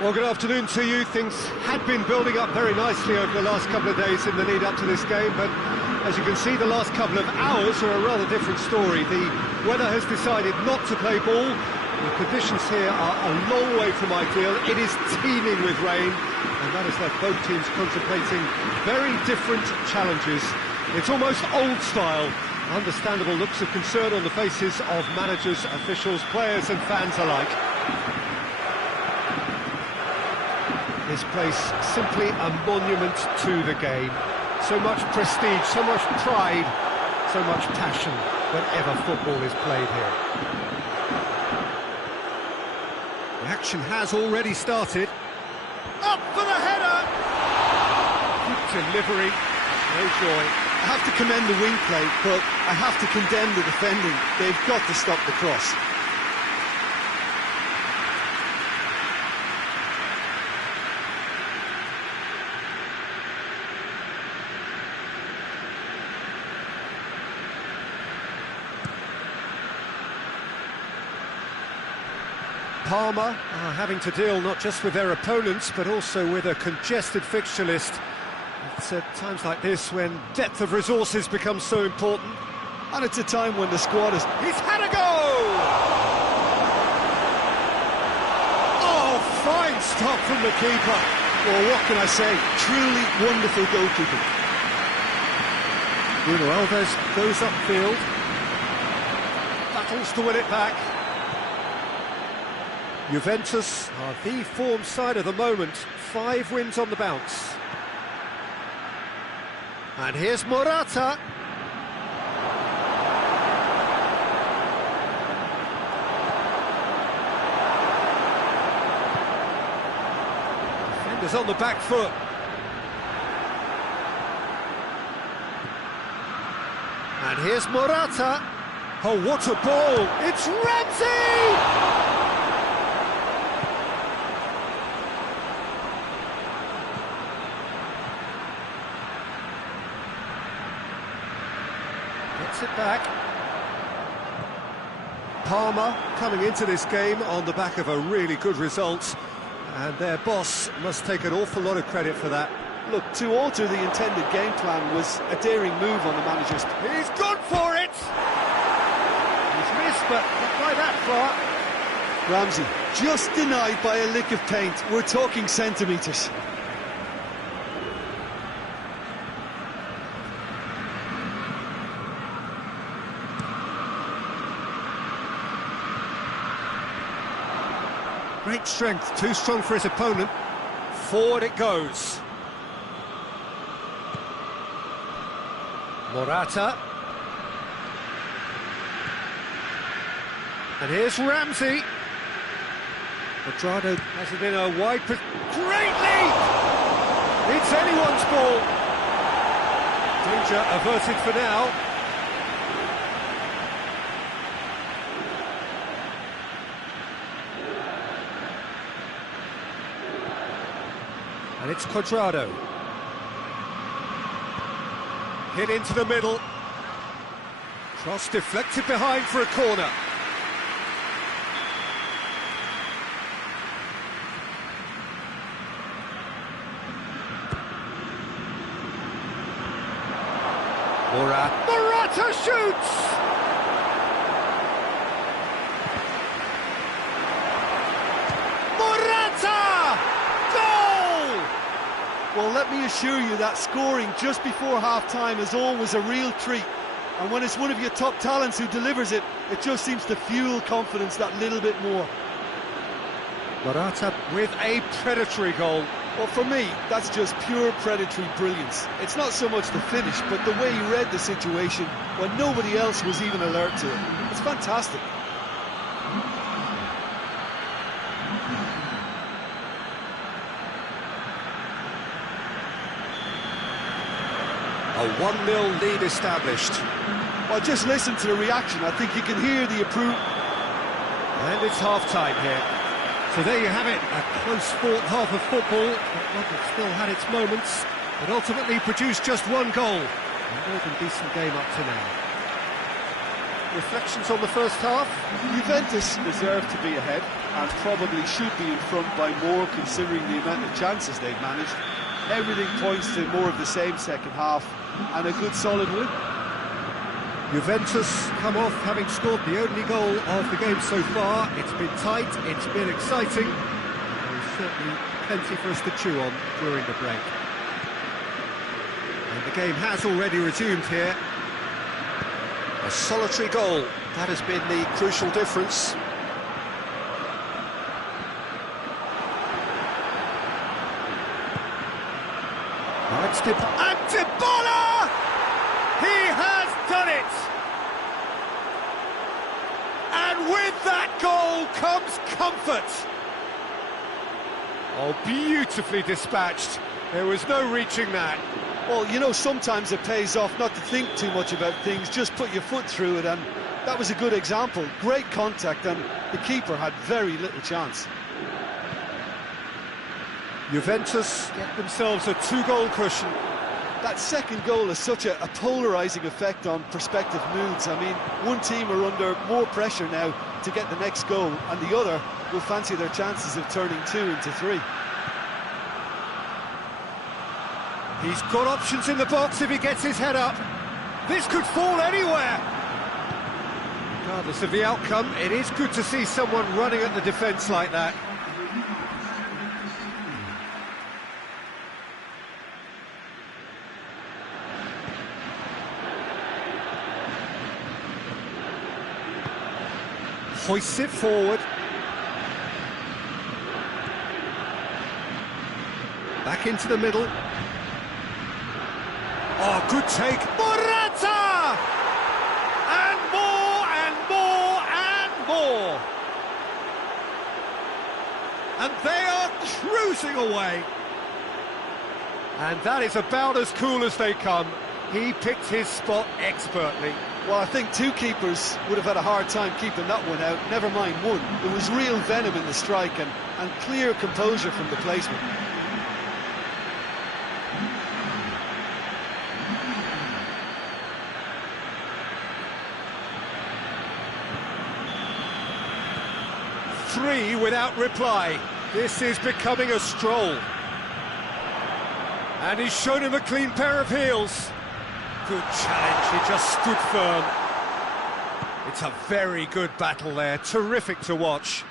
Well, good afternoon to you. Things had been building up very nicely over the last couple of days in the lead up to this game, but as you can see, the last couple of hours are a rather different story. The weather has decided not to play ball. The conditions here are a long way from ideal. It is teeming with rain, and that has left both teams contemplating very different challenges. It's almost old style. Understandable looks of concern on the faces of managers, officials, players and fans alike. This place simply a monument to the game. So much prestige, so much pride, so much passion whenever football is played here. The action has already started. Up for the header! Good delivery, no joy. I have to commend the wing play, but I have to condemn the defending. They've got to stop the cross. Parma are having to deal not just with their opponents, but also with a congested fixture list. It's at times like this when depth of resources becomes so important. And it's a time when the squad is... He's had a go! Oh, fine stop from the keeper. Well, what can I say? Truly wonderful goalkeeping. Bruno Alves goes upfield. Battles to win it back. Juventus are the form side of the moment. 5 wins on the bounce. And here's Morata. Defenders on the back foot. And here's Morata. Oh, what a ball! It's Ramsey! Gets it back. Parma coming into this game on the back of a really good result, and their boss must take an awful lot of credit for that. Look, to alter the intended game plan was a daring move on the manager's... He's gone for it! He's missed, but not by that far. Ramsey, just denied by a lick of paint. We're talking centimetres. Great strength, too strong for his opponent. Forward it goes. Morata. And here's Ramsey. Quadrado has it in a wide... Great leap! It's anyone's ball. Danger averted for now. And it's Quadrado. Hit into the middle. Cross deflected behind for a corner. Morata shoots! Well, let me assure you that scoring just before half-time is always a real treat. And when it's one of your top talents who delivers it, it just seems to fuel confidence that little bit more. Morata with a predatory goal. Well, for me, that's just pure predatory brilliance. It's not so much the finish, but the way he read the situation when nobody else was even alert to it. It's fantastic. A 1-0 lead established. Well, just listen to the reaction. I think you can hear the approval. And it's half-time here. So there you have it, a close-fought half of football, but one that still had its moments. It ultimately produced just 1 goal. A more than decent game up to now. reflections on the first half? Juventus deserve to be ahead and probably should be in front by more, considering the amount of chances they've managed. Everything points to more of the same second half and a good solid win. Juventus come off having scored the only goal of the game so far. It's been tight, it's been exciting. There's certainly plenty for us to chew on during the break. And the game has already resumed here. A solitary goal, that has been the crucial difference. Now it's Dybala! He has done it! And with that goal comes comfort. Oh, beautifully dispatched. There was no reaching that. Well, you know, sometimes it pays off not to think too much about things, just put your foot through it, and that was a good example. Great contact, and the keeper had very little chance. Juventus get themselves a two-goal cushion. That second goal has such a polarising effect on prospective moods. I mean, one team are under more pressure now to get the next goal, and the other will fancy their chances of turning 2 into 3. He's got options in the box if he gets his head up. This could fall anywhere. Regardless of the outcome, it is good to see someone running at the defence like that. Hoists it forward. Back into the middle. Oh, good take. Morata! And more, and more, and more. And they are cruising away. And that is about as cool as they come. He picked his spot expertly. Well, I think two keepers would have had a hard time keeping that one out, never mind one. There was real venom in the strike and clear composure from the placement. Three without reply. This is becoming a stroll. And he's shown him a clean pair of heels. Good challenge, he just stood firm. It's a very good battle there, terrific to watch.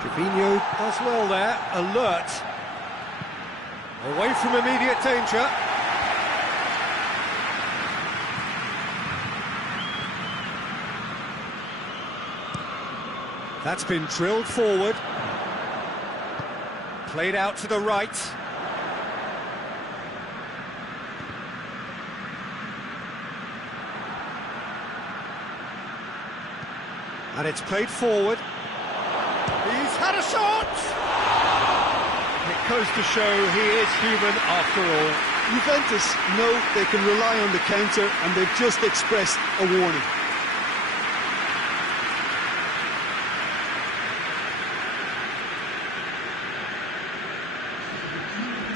Trevino does well there, alert. Away from immediate danger. That's been drilled forward. Played out to the right. And it's played forward. He's had a shot! It goes to show he is human after all. Juventus know they can rely on the counter, and they've just expressed a warning.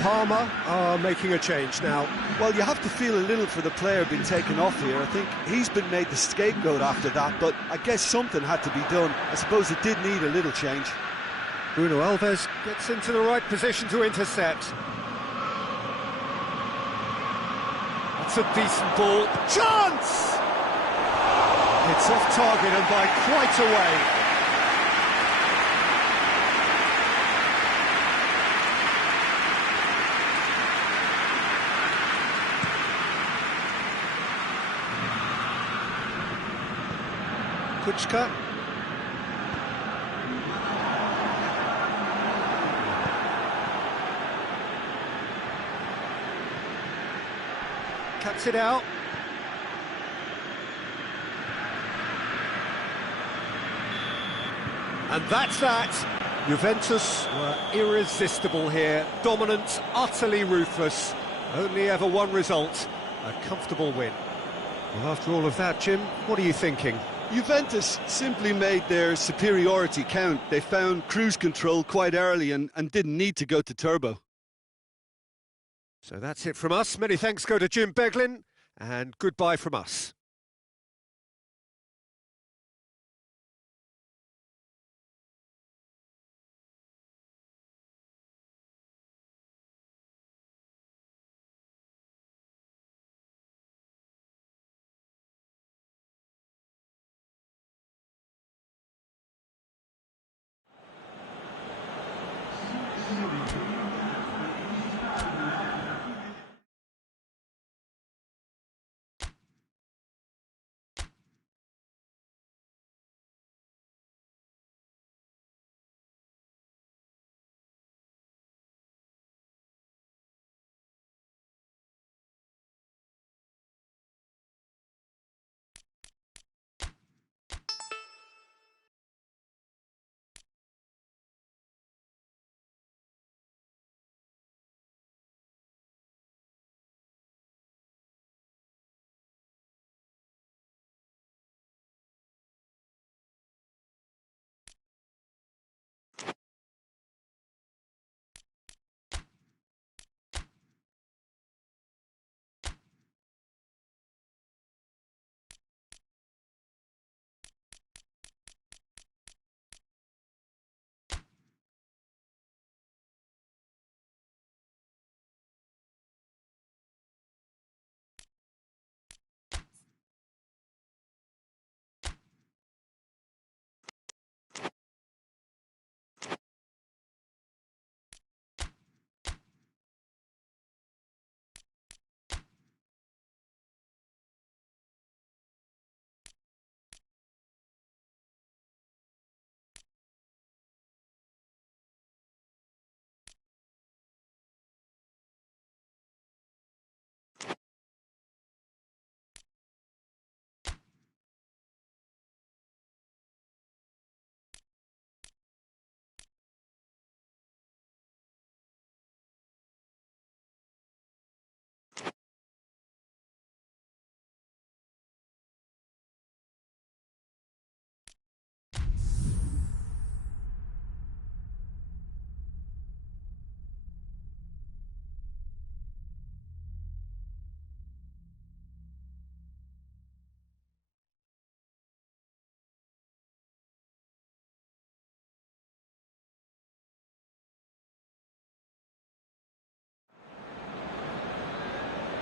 Parma are making a change now. Well, you have to feel a little for the player being taken off here. I think he's been made the scapegoat after that, but I guess something had to be done. I suppose it did need a little change. Bruno Alves gets into the right position to intercept. That's a decent ball. Chance! It's off target and by quite a way. Kuchka. Cuts it out. And that's that. Juventus were irresistible here. Dominant, utterly ruthless. Only ever one result. A comfortable win. Well, after all of that, Jim, what are you thinking? Juventus simply made their superiority count. They found cruise control quite early and didn't need to go to turbo. So that's it from us. Many thanks go to Jim Beglin, and goodbye from us.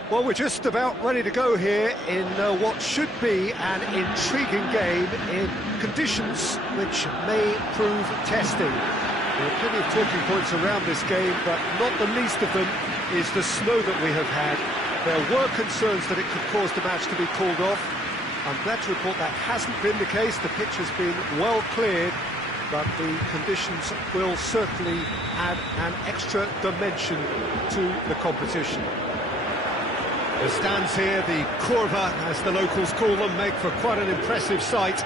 Well, we're just about ready to go here in what should be an intriguing game in conditions which may prove testing. There are plenty of talking points around this game, but not the least of them is the snow that we have had. There were concerns that it could cause the match to be called off. I'm glad to report that hasn't been the case. The pitch has been well cleared, but the conditions will certainly add an extra dimension to the competition. The stands here, the curva, as the locals call them, make for quite an impressive sight,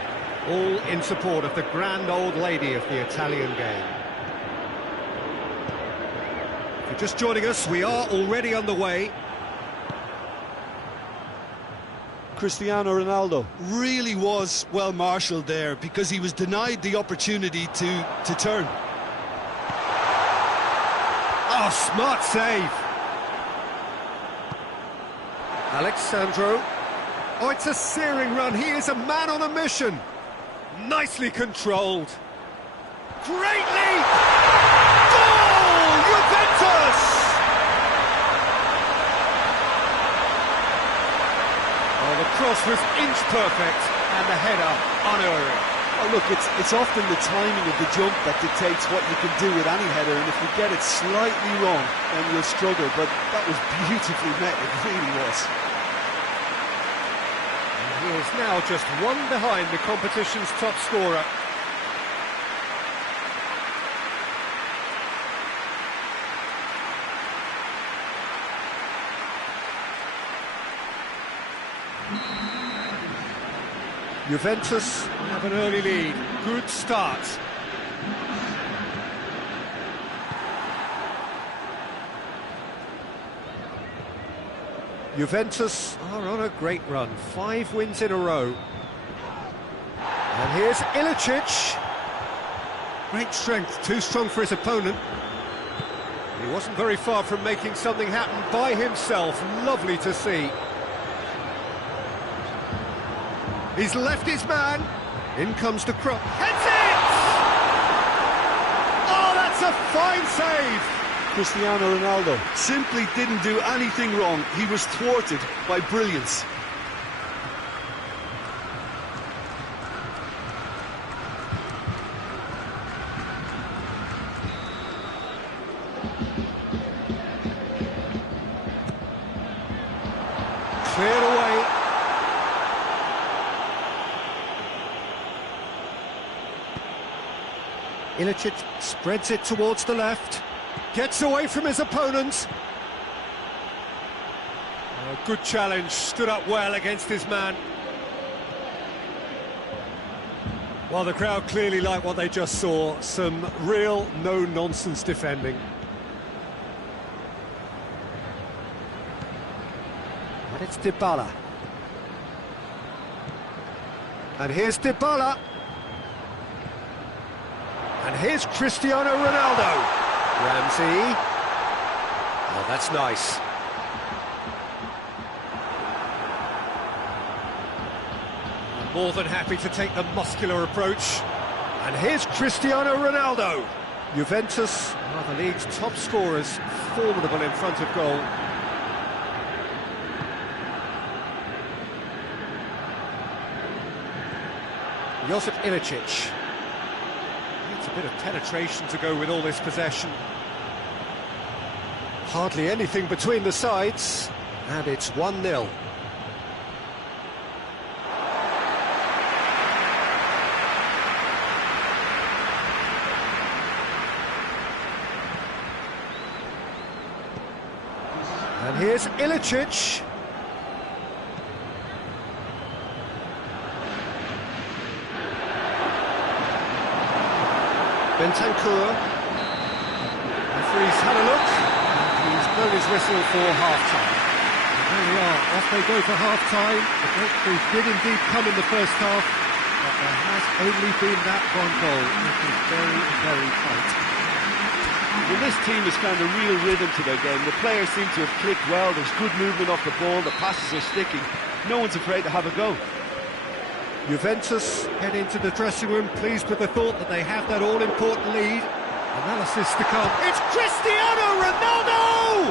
all in support of the grand old lady of the Italian game. If you're just joining us, we are already underway. Cristiano Ronaldo really was well marshalled there because he was denied the opportunity to turn. Oh, smart save. Alexandro. Oh, it's a searing run. He is a man on a mission. Nicely controlled. Great leap! Goal! Juventus! Oh, the cross was inch perfect and the header unerring. Oh, look, it's often the timing of the jump that dictates what you can do with any header, and if you get it slightly wrong, then you'll struggle, but that was beautifully met, it really was. And he is now just one behind the competition's top scorer. Juventus have an early lead. Good start. Juventus are on a great run. 5 wins in a row. And here's Ilicic. Great strength, too strong for his opponent. He wasn't very far from making something happen by himself. Lovely to see. He's left his man. In comes the cross. Heads it! Oh, that's a fine save! Cristiano Ronaldo simply didn't do anything wrong. He was thwarted by brilliance. Cleared away. Ilicic spreads it towards the left. Gets away from his opponent. Good challenge, stood up well against his man. Well, the crowd clearly like what they just saw. Some real no-nonsense defending. And it's Dybala. And here's Dybala. And here's Cristiano Ronaldo. Ramsey. Oh, that's nice. More than happy to take the muscular approach. And here's Cristiano Ronaldo. Juventus are the league's top scorers, formidable in front of goal. Josip Ilicic. Needs a bit of penetration to go with all this possession. Hardly anything between the sides, and it's 1-0. And here's Ilicic. Bentancur. Referee's had a look, and he's blown his whistle for half-time. There we are, off they go for half-time. The breakthrough did indeed come in the first half, but there has only been that one goal. It is very, very tight. Well, this team has found a real rhythm to their game. The players seem to have clicked well. There's good movement off the ball. The passes are sticking. No one's afraid to have a go. Juventus head into the dressing room pleased with the thought that they have that all-important lead. Analysis to come. It's Cristiano Ronaldo!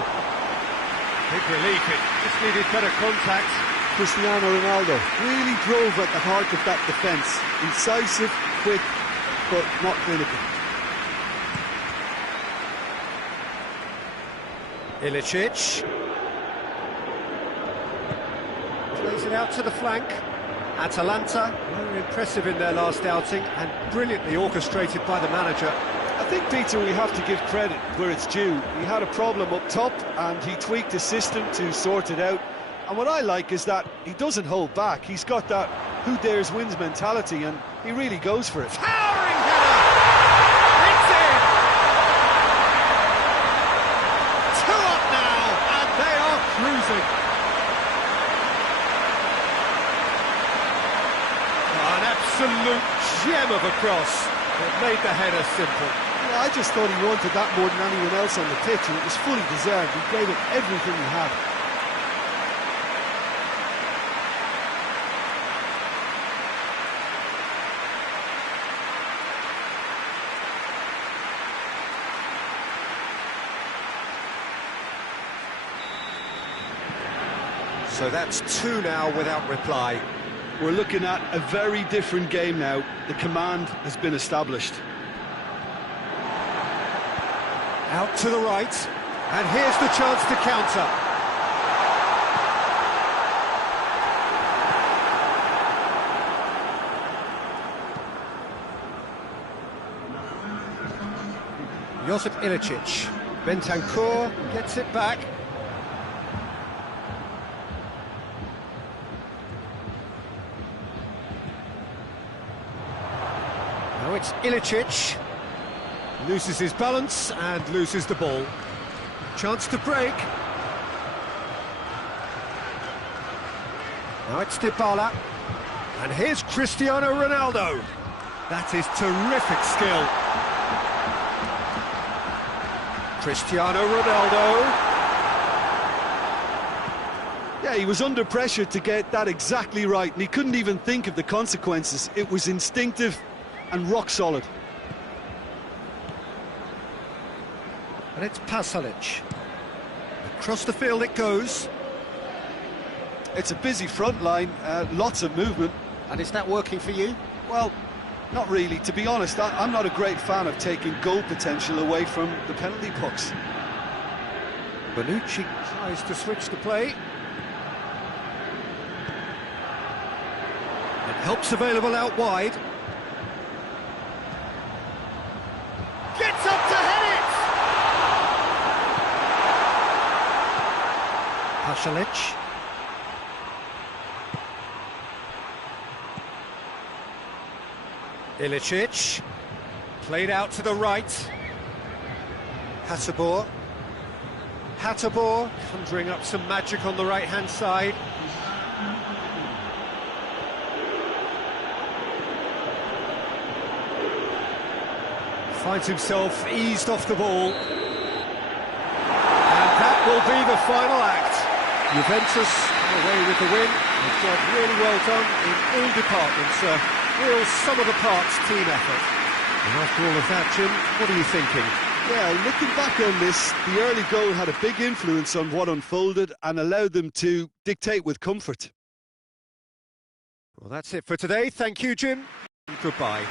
Big relief, it just needed better contact. Cristiano Ronaldo really drove at the heart of that defence. Incisive, quick, but not clinical. Ilicic. Plays it out to the flank. Atalanta, very impressive in their last outing and brilliantly orchestrated by the manager. I think, Peter, we have to give credit where it's due. He had a problem up top and he tweaked his system to sort it out. And what I like is that he doesn't hold back. He's got that who dares wins mentality and he really goes for it. Towering header! It's in! 2 up now, and they are cruising. An absolute gem of a cross. It made the header simple. Yeah, I just thought he wanted that more than anyone else on the pitch, and it was fully deserved. He gave it everything he had. So that's 2 now without reply. We're looking at a very different game now. The command has been established. Out to the right, and here's the chance to counter. Josip Ilicic. Bentancur gets it back. Now it's Ilicic. Loses his balance and loses the ball. Chance to break. Now it's Dybala. And here's Cristiano Ronaldo. That is terrific skill. Cristiano Ronaldo. Yeah, he was under pressure to get that exactly right, and he couldn't even think of the consequences. It was instinctive and rock solid. And it's Pasalic. Across the field it goes. It's a busy front line, lots of movement. And is that working for you? Well, not really. To be honest, I'm not a great fan of taking goal potential away from the penalty box. Bonucci tries to switch the play. And help's available out wide. Gets up to head it! Pasalic. Ilicic, played out to the right. Hateboer, conjuring up some magic on the right-hand side. Finds himself eased off the ball. And that will be the final act. Juventus away with the win. A job really well done in all departments. Real sum-of-the-parts team effort. And after all of that, Jim, what are you thinking? Yeah, looking back on this, the early goal had a big influence on what unfolded and allowed them to dictate with comfort. Well, that's it for today. Thank you, Jim. Goodbye.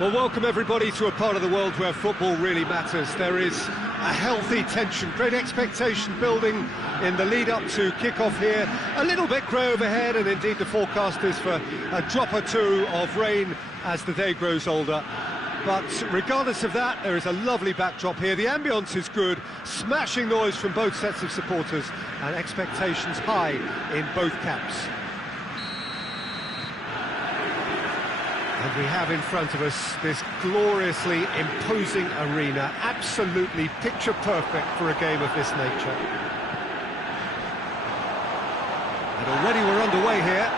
Well, welcome everybody to a part of the world where football really matters. There is a healthy tension, great expectation building in the lead-up to kick-off here. A little bit grey overhead, and indeed the forecast is for a drop or two of rain as the day grows older. But regardless of that, there is a lovely backdrop here. The ambience is good, smashing noise from both sets of supporters, and expectations high in both camps. And we have in front of us this gloriously imposing arena, absolutely picture perfect for a game of this nature. And already we're underway here.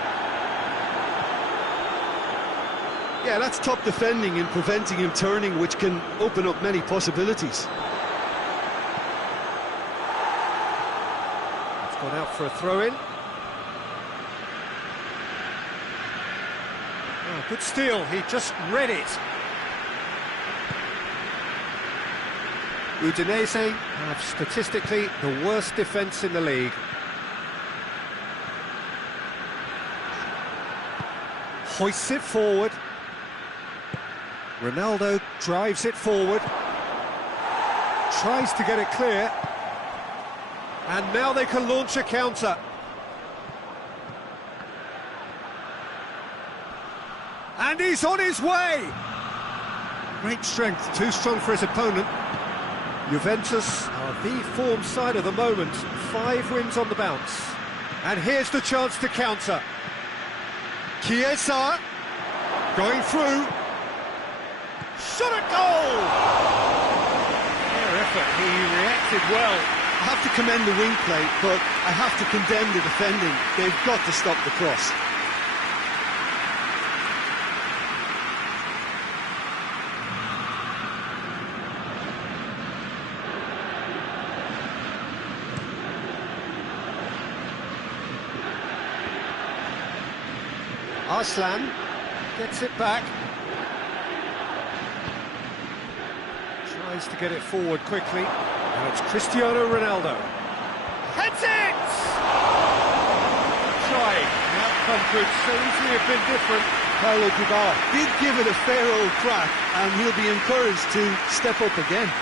Yeah, that's top defending and preventing him turning, which can open up many possibilities. It's gone out for a throw-in. Oh, good steal, he just read it. Udinese have statistically the worst defence in the league. Hoists it forward. Ronaldo drives it forward. Tries to get it clear. And now they can launch a counter. And he's on his way! Great strength, too strong for his opponent. Juventus are the form side of the moment. 5 wins on the bounce. And here's the chance to counter. Chiesa going through. Shot at goal! Fair effort, he reacted well. I have to commend the wing play, but I have to condemn the defending. They've got to stop the cross. Arslan gets it back. Tries to get it forward quickly. Now it's Cristiano Ronaldo. Heads it! Trying. The outcome could so easily have been different. Paulo Dybala did give it a fair old crack, and he'll be encouraged to step up again.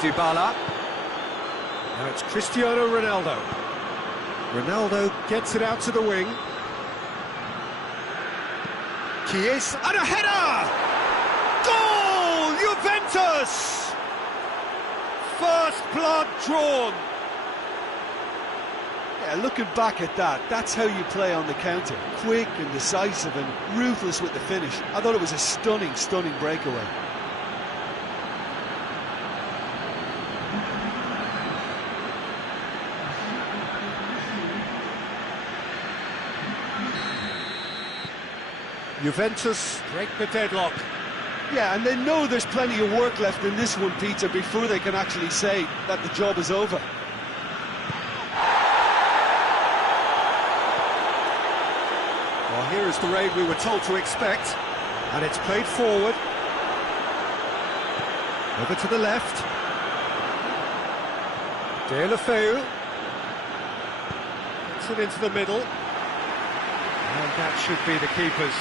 Dybala. Now it's Cristiano Ronaldo. Ronaldo gets it out to the wing. Chiesa, and a header! Goal! Juventus! First blood drawn. Yeah, looking back at that, that's how you play on the counter. Quick and decisive and ruthless with the finish. I thought it was a stunning, stunning breakaway. Juventus break the deadlock. Yeah, and they know there's plenty of work left in this one, Peter, before they can actually say that the job is over. Well, here is the raid we were told to expect, and it's played forward. Over to the left. De La Feu. Gets it into the middle. And that should be the keeper's.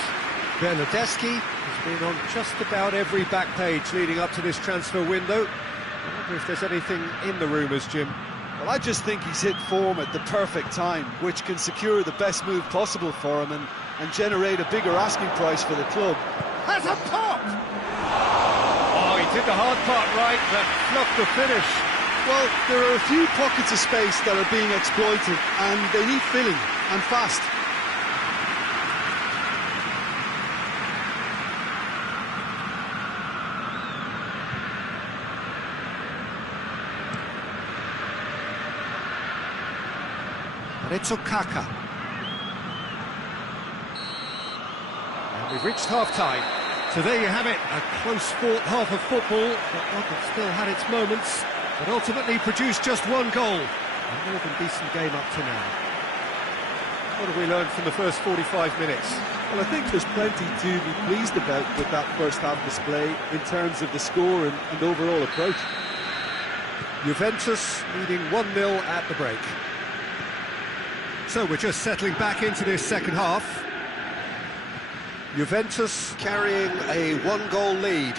Bernardeschi has been on just about every back page leading up to this transfer window. I wonder if there's anything in the rumours, Jim. Well, I just think he's hit form at the perfect time, which can secure the best move possible for him and generate a bigger asking price for the club. Has a pop! Oh, he did the hard part right, but fluffed the finish. Well, there are a few pockets of space that are being exploited, and they need filling, and fast. It's Okaka. And we've reached half-time. So there you have it, a close-fought half of football, but one that still had its moments, but ultimately produced just one goal. A more than decent game up to now. What have we learned from the first 45 minutes? Well, I think there's plenty to be pleased about with that first-half display in terms of the score and overall approach. Juventus leading 1-0 at the break. So we're just settling back into this second half. Juventus carrying a 1-goal lead.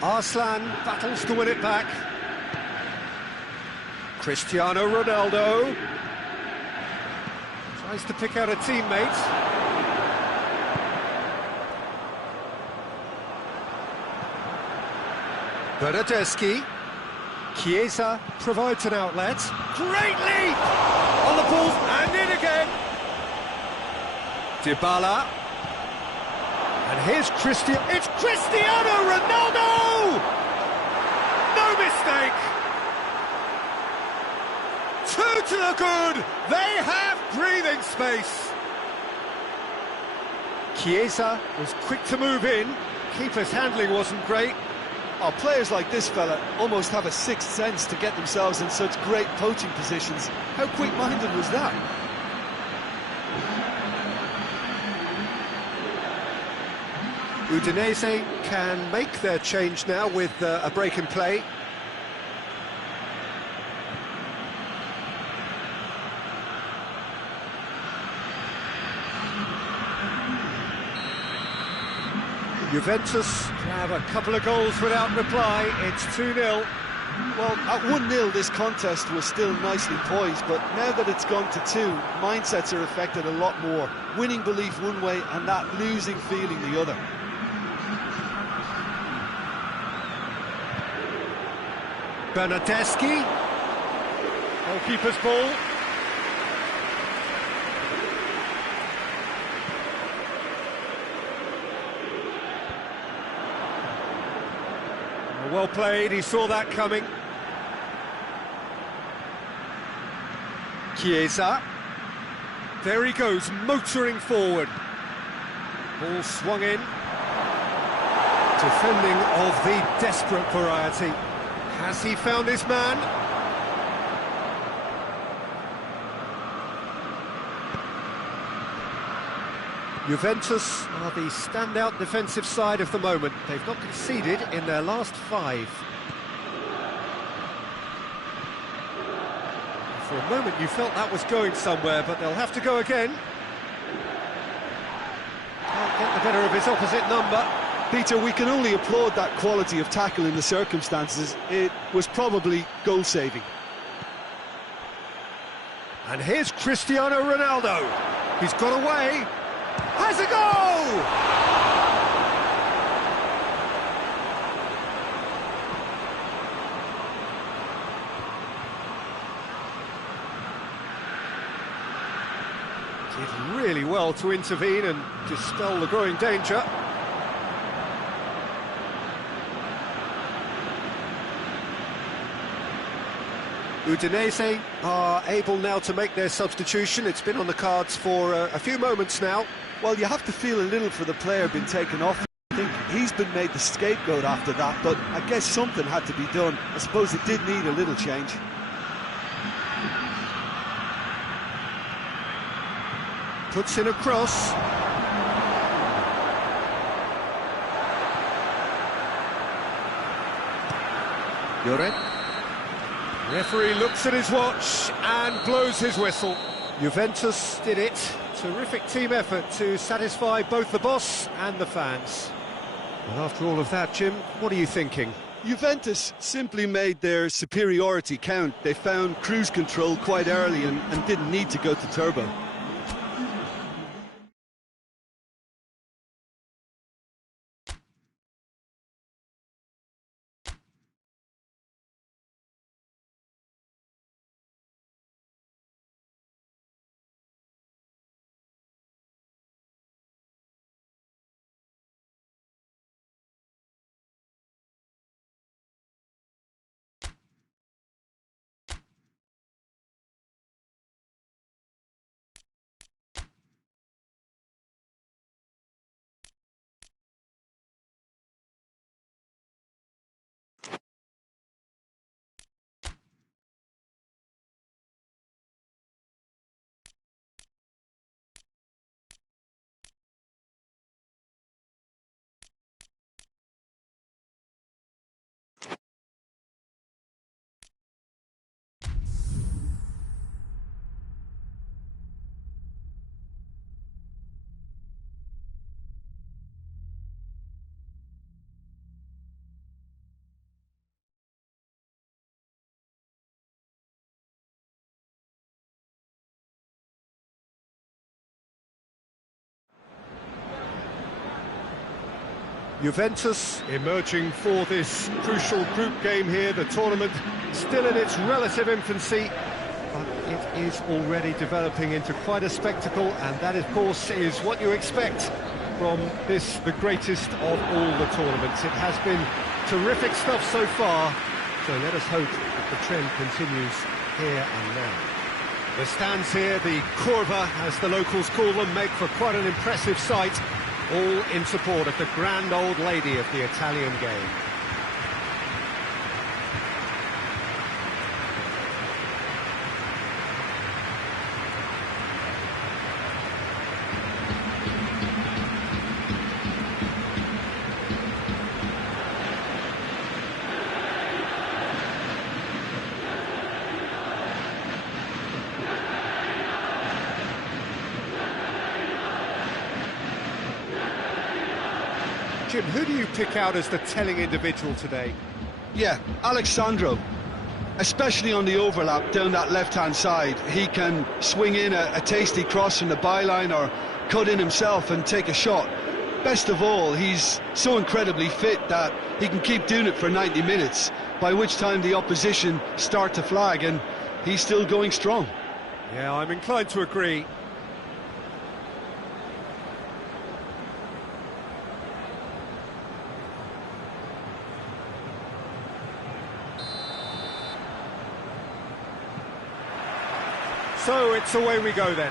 Arslan battles to win it back. Cristiano Ronaldo tries to pick out a teammate. Bernardeschi. Chiesa provides an outlet. Great leap! On the ball and in again. Dybala. And here's Cristiano. It's Cristiano Ronaldo! No mistake! Two to the good. They have breathing space. Chiesa was quick to move in. Keeper's handling wasn't great. Oh, players like this fella almost have a sixth sense to get themselves in such great poaching positions. How quick-minded was that? Udinese can make their change now with a break in play. Juventus grab a couple of goals without reply. It's 2-0. Well, at 1-0 this contest was still nicely poised, but now that it's gone to 2, mindsets are affected a lot more. Winning belief one way and that losing feeling the other. Bernardeschi. Goalkeeper's ball. Well played, he saw that coming. Chiesa. There he goes, motoring forward. Ball swung in. Defending of the desperate variety. Has he found his man? Juventus are the standout defensive side of the moment. They've not conceded in their last 5. For a moment you felt that was going somewhere, but they'll have to go again. Can't get the better of his opposite number. Peter, we can only applaud that quality of tackle in the circumstances. It was probably goal-saving. And here's Cristiano Ronaldo. He's got away. Has a goal! Did really well to intervene and dispel the growing danger. Udinese are able now to make their substitution. It's been on the cards for a few moments now. Well, you have to feel a little for the player being taken off. I think he's been made the scapegoat after that, but I guess something had to be done. I suppose it did need a little change. Puts in a cross. Lloret. Referee looks at his watch and blows his whistle. Juventus did it. Terrific team effort to satisfy both the boss and the fans. And after all of that, Jim, what are you thinking? Juventus simply made their superiority count. They found cruise control quite early and didn't need to go to turbo. Juventus emerging for this crucial group game here. The tournament still in its relative infancy, but it is already developing into quite a spectacle, and that, of course, is what you expect from this, the greatest of all the tournaments. It has been terrific stuff so far, so let us hope that the trend continues here and now. The stands here, the curva, as the locals call them, make for quite an impressive sight. All in support of the grand old lady of the Italian game. Jim, who do you pick out as the telling individual today? Yeah, Alexandro. Especially on the overlap down that left-hand side. He can swing in a tasty cross from the byline or cut in himself and take a shot. Best of all, he's so incredibly fit that he can keep doing it for 90 minutes, by which time the opposition start to flag, and he's still going strong. Yeah, I'm inclined to agree. So it's away we go then.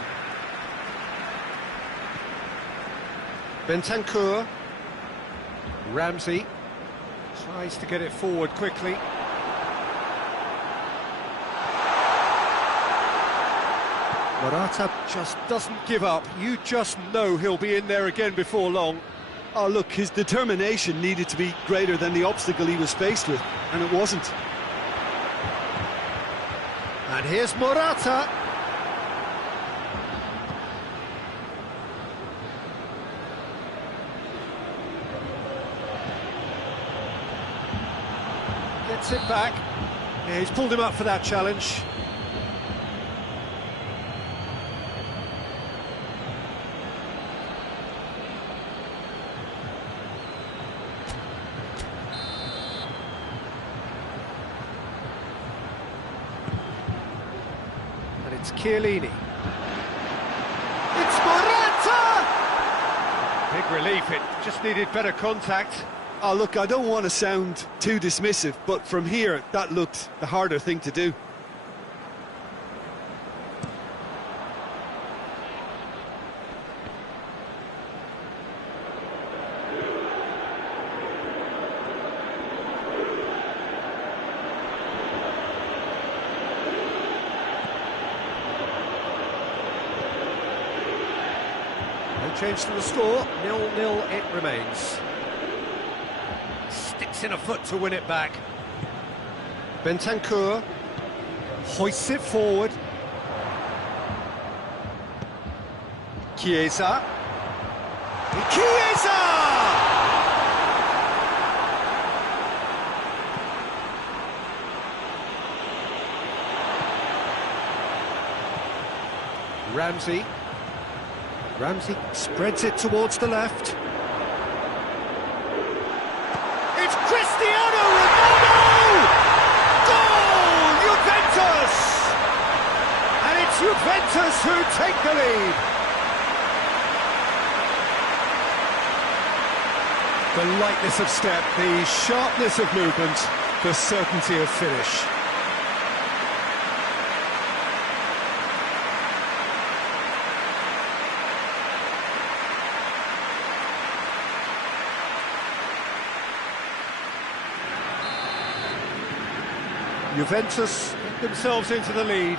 Bentancur. Ramsey tries to get it forward quickly. Morata just doesn't give up. You just know he'll be in there again before long. Oh, look, his determination needed to be greater than the obstacle he was faced with, and it wasn't. And here's Morata. Gets it back. Yeah, he's pulled him up for that challenge. And it's Chiellini. It's Morata! Big relief, it just needed better contact. Oh, look, I don't want to sound too dismissive, but from here, that looked the harder thing to do. No change to the score, 0-0 it remains. Sticks in a foot to win it back. Bentancur hoists it forward. Chiesa. Chiesa! Ramsey. Ramsey spreads it towards the left. It's Cristiano Ronaldo! Goal! Juventus! And it's Juventus who take the lead. The lightness of step, the sharpness of movement, the certainty of finish. Juventus get themselves into the lead.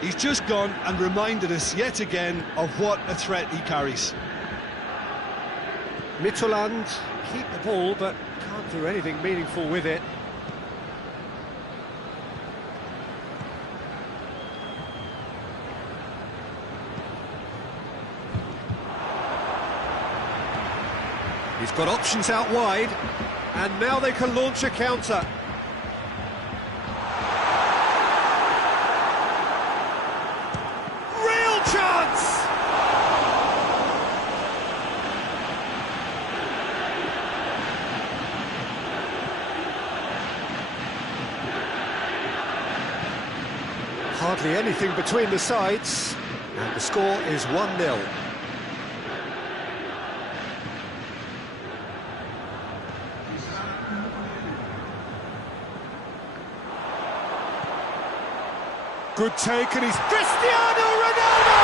He's just gone and reminded us yet again of what a threat he carries. Mittelland keep the ball, but can't do anything meaningful with it. He's got options out wide, and now they can launch a counter. Hardly anything between the sides, and the score is 1-0. Good take, and he's Cristiano Ronaldo!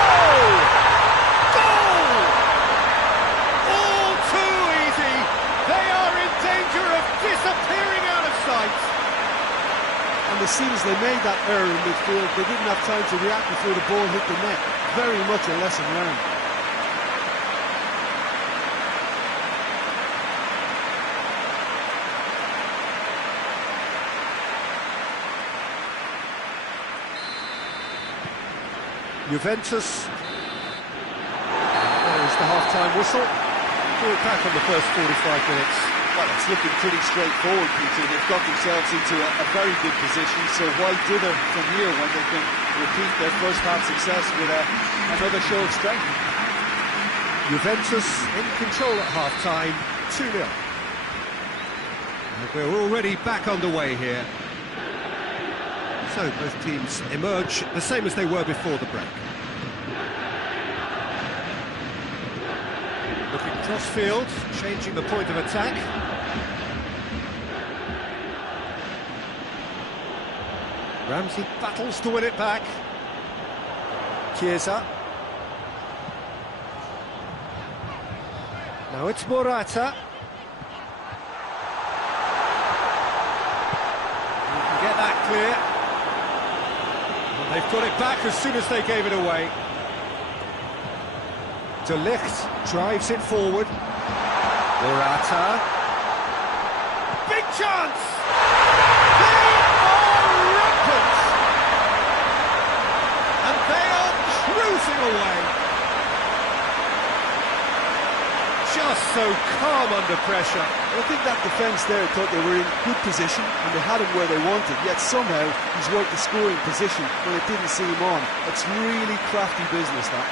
Goal! And as soon as they made that error in midfield, they didn't have time to react before the ball hit the net. Very much a lesson learned. Juventus. There is the half-time whistle. We're back on the first 45 minutes. Well, it's looking pretty straightforward, Peter. They've got themselves into a very good position, so why dither from here when they can repeat their first half success with another show of strength? Juventus in control at half-time, 2-0. And we're already back underway here. So both teams emerge the same as they were before the break. Looking cross-field, changing the point of attack. Ramsey battles to win it back. Chiesa. Now it's Morata. You can get that clear. And they've got it back as soon as they gave it away. De Ligt drives it forward. Morata. Big chance! They are rampant! And they are cruising away. Just so calm under pressure. I think that defence there thought they were in good position and they had him where they wanted, yet somehow he's worked the scoring position when it didn't see him on. It's really crafty business, that.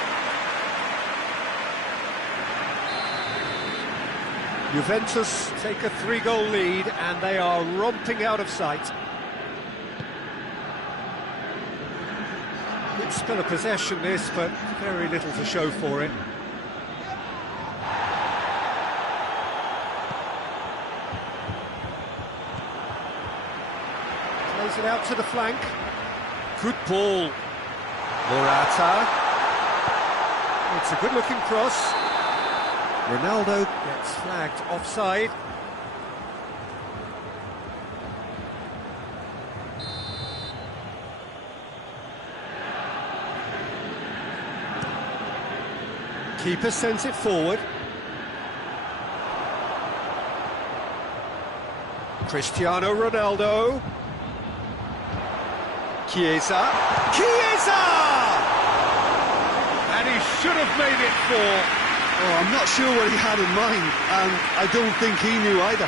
Juventus take a 3-goal lead and they are romping out of sight. Good spell of possession this, but very little to show for it. Plays it out to the flank. Good ball. Morata. It's a good-looking cross. Ronaldo gets flagged offside. Keeper sends it forward. Cristiano Ronaldo. Chiesa. Chiesa! And he should have made it 4. Oh, I'm not sure what he had in mind, and I don't think he knew either.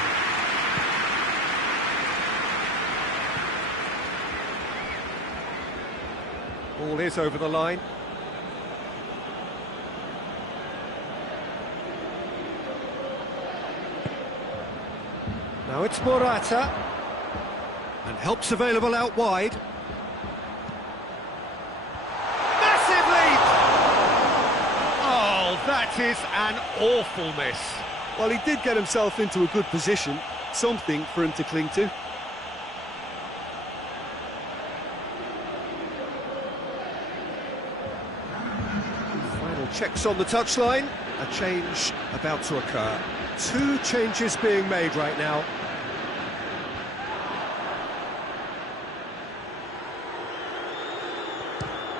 Ball is over the line. Now it's Morata. And help's available out wide. That is an awful miss. Well, he did get himself into a good position, something for him to cling to. Final checks on the touchline. A change about to occur. 2 changes being made right now.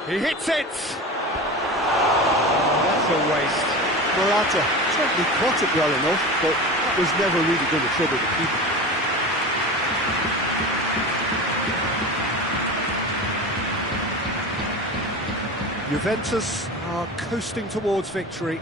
He hits it! A waste. Morata certainly caught it well enough, but that was never really going to trouble the keeper. Juventus are coasting towards victory.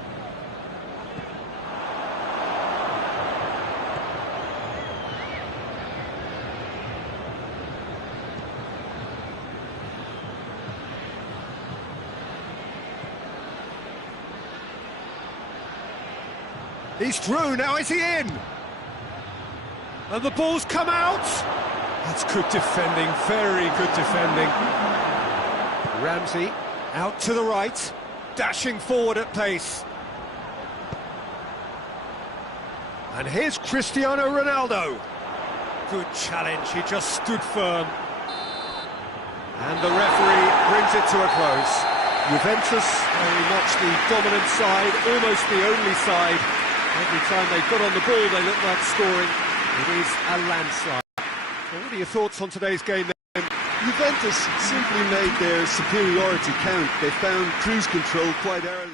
He's through, now is he in? And the ball's come out! That's good defending, very good defending. Ramsey out to the right, dashing forward at pace. And here's Cristiano Ronaldo. Good challenge, he just stood firm. And the referee brings it to a close. Juventus, very much the dominant side, almost the only side. Every time they got on the ball, they look like scoring. It is a landslide. So what are your thoughts on today's game then? Juventus simply made their superiority count. They found cruise control quite early.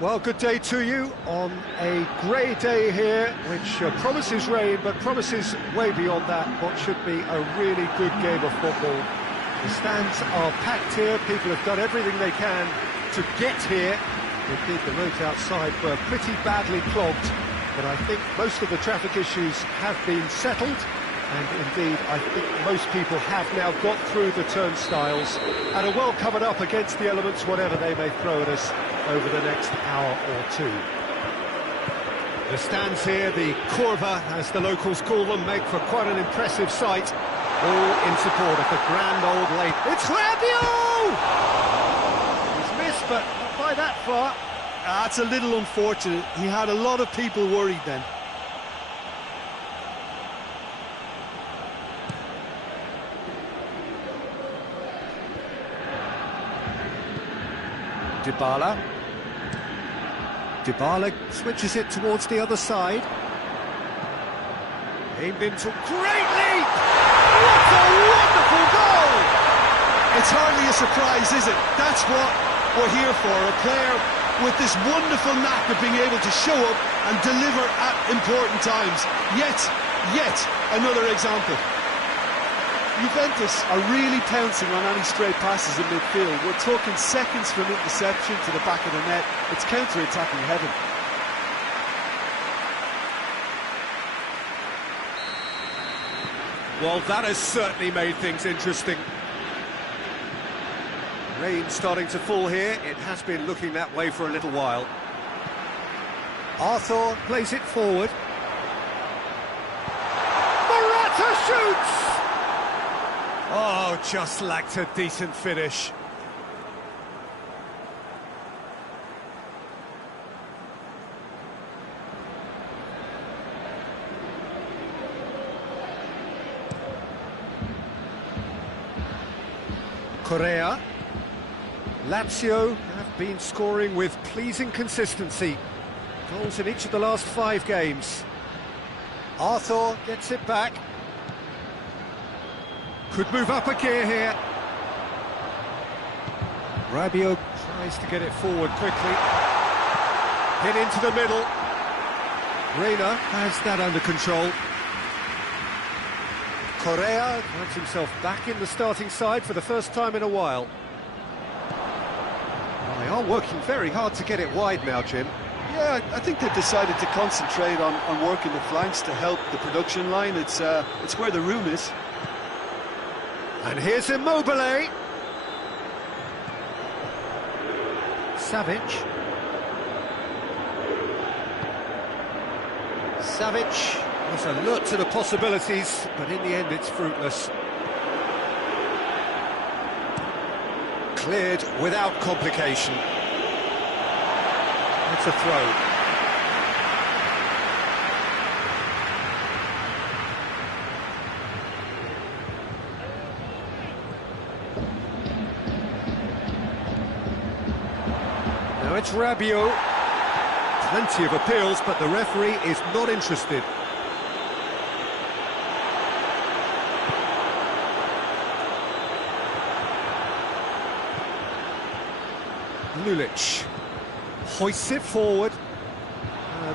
Well, good day to you on a grey day here, which promises rain, but promises way beyond that what should be a really good game of football. The stands are packed here, people have done everything they can to get here. Indeed, the roads outside were pretty badly clogged, but I think most of the traffic issues have been settled, and indeed, I think most people have now got through the turnstiles and are well covered up against the elements, whatever they may throw at us over the next hour or two. The stands here, the curva, as the locals call them, make for quite an impressive sight, all in support of the grand old lake. It's Rabiot! He's missed, but not by that far. That's a little unfortunate. He had a lot of people worried then. Dybala switches it towards the other side. Aimed into great leap! What a wonderful goal! It's hardly a surprise, is it? That's what we're here for, a player with this wonderful knack of being able to show up and deliver at important times. Yet another example. Juventus are really pouncing on any stray passes in midfield. We're talking seconds from interception to the back of the net. It's counter-attacking heaven. Well, that has certainly made things interesting. Rain starting to fall here. It has been looking that way for a little while. Arthur plays it forward. Morata shoots! Oh, just lacked a decent finish. Correa. Lazio have been scoring with pleasing consistency. Goals in each of the last 5 games. Arthur gets it back. Could move up a gear here. Rabiot tries to get it forward quickly. Hit into the middle. Reina has that under control. Correa finds himself back in the starting side for the first time in a while. Well, they are working very hard to get it wide now, Jim. Yeah, I think they've decided to concentrate on working the flanks to help the production line. It's where the room is. And here's Immobile. Savic. Was alert to the possibilities, but in the end it's fruitless. Cleared without complication. It's a throw. Now it's Rabiot. Plenty of appeals, but the referee is not interested. Lulic hoists it forward.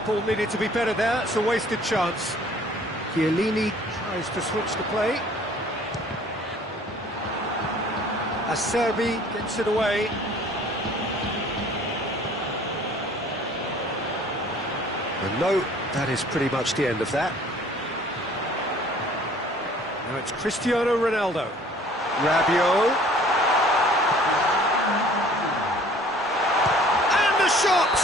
Ball needed to be better there, it's a wasted chance. Chiellini tries to switch the play. Acerbi gets it away. And no, that is pretty much the end of that. Now it's Cristiano Ronaldo. Rabiot. And the shot!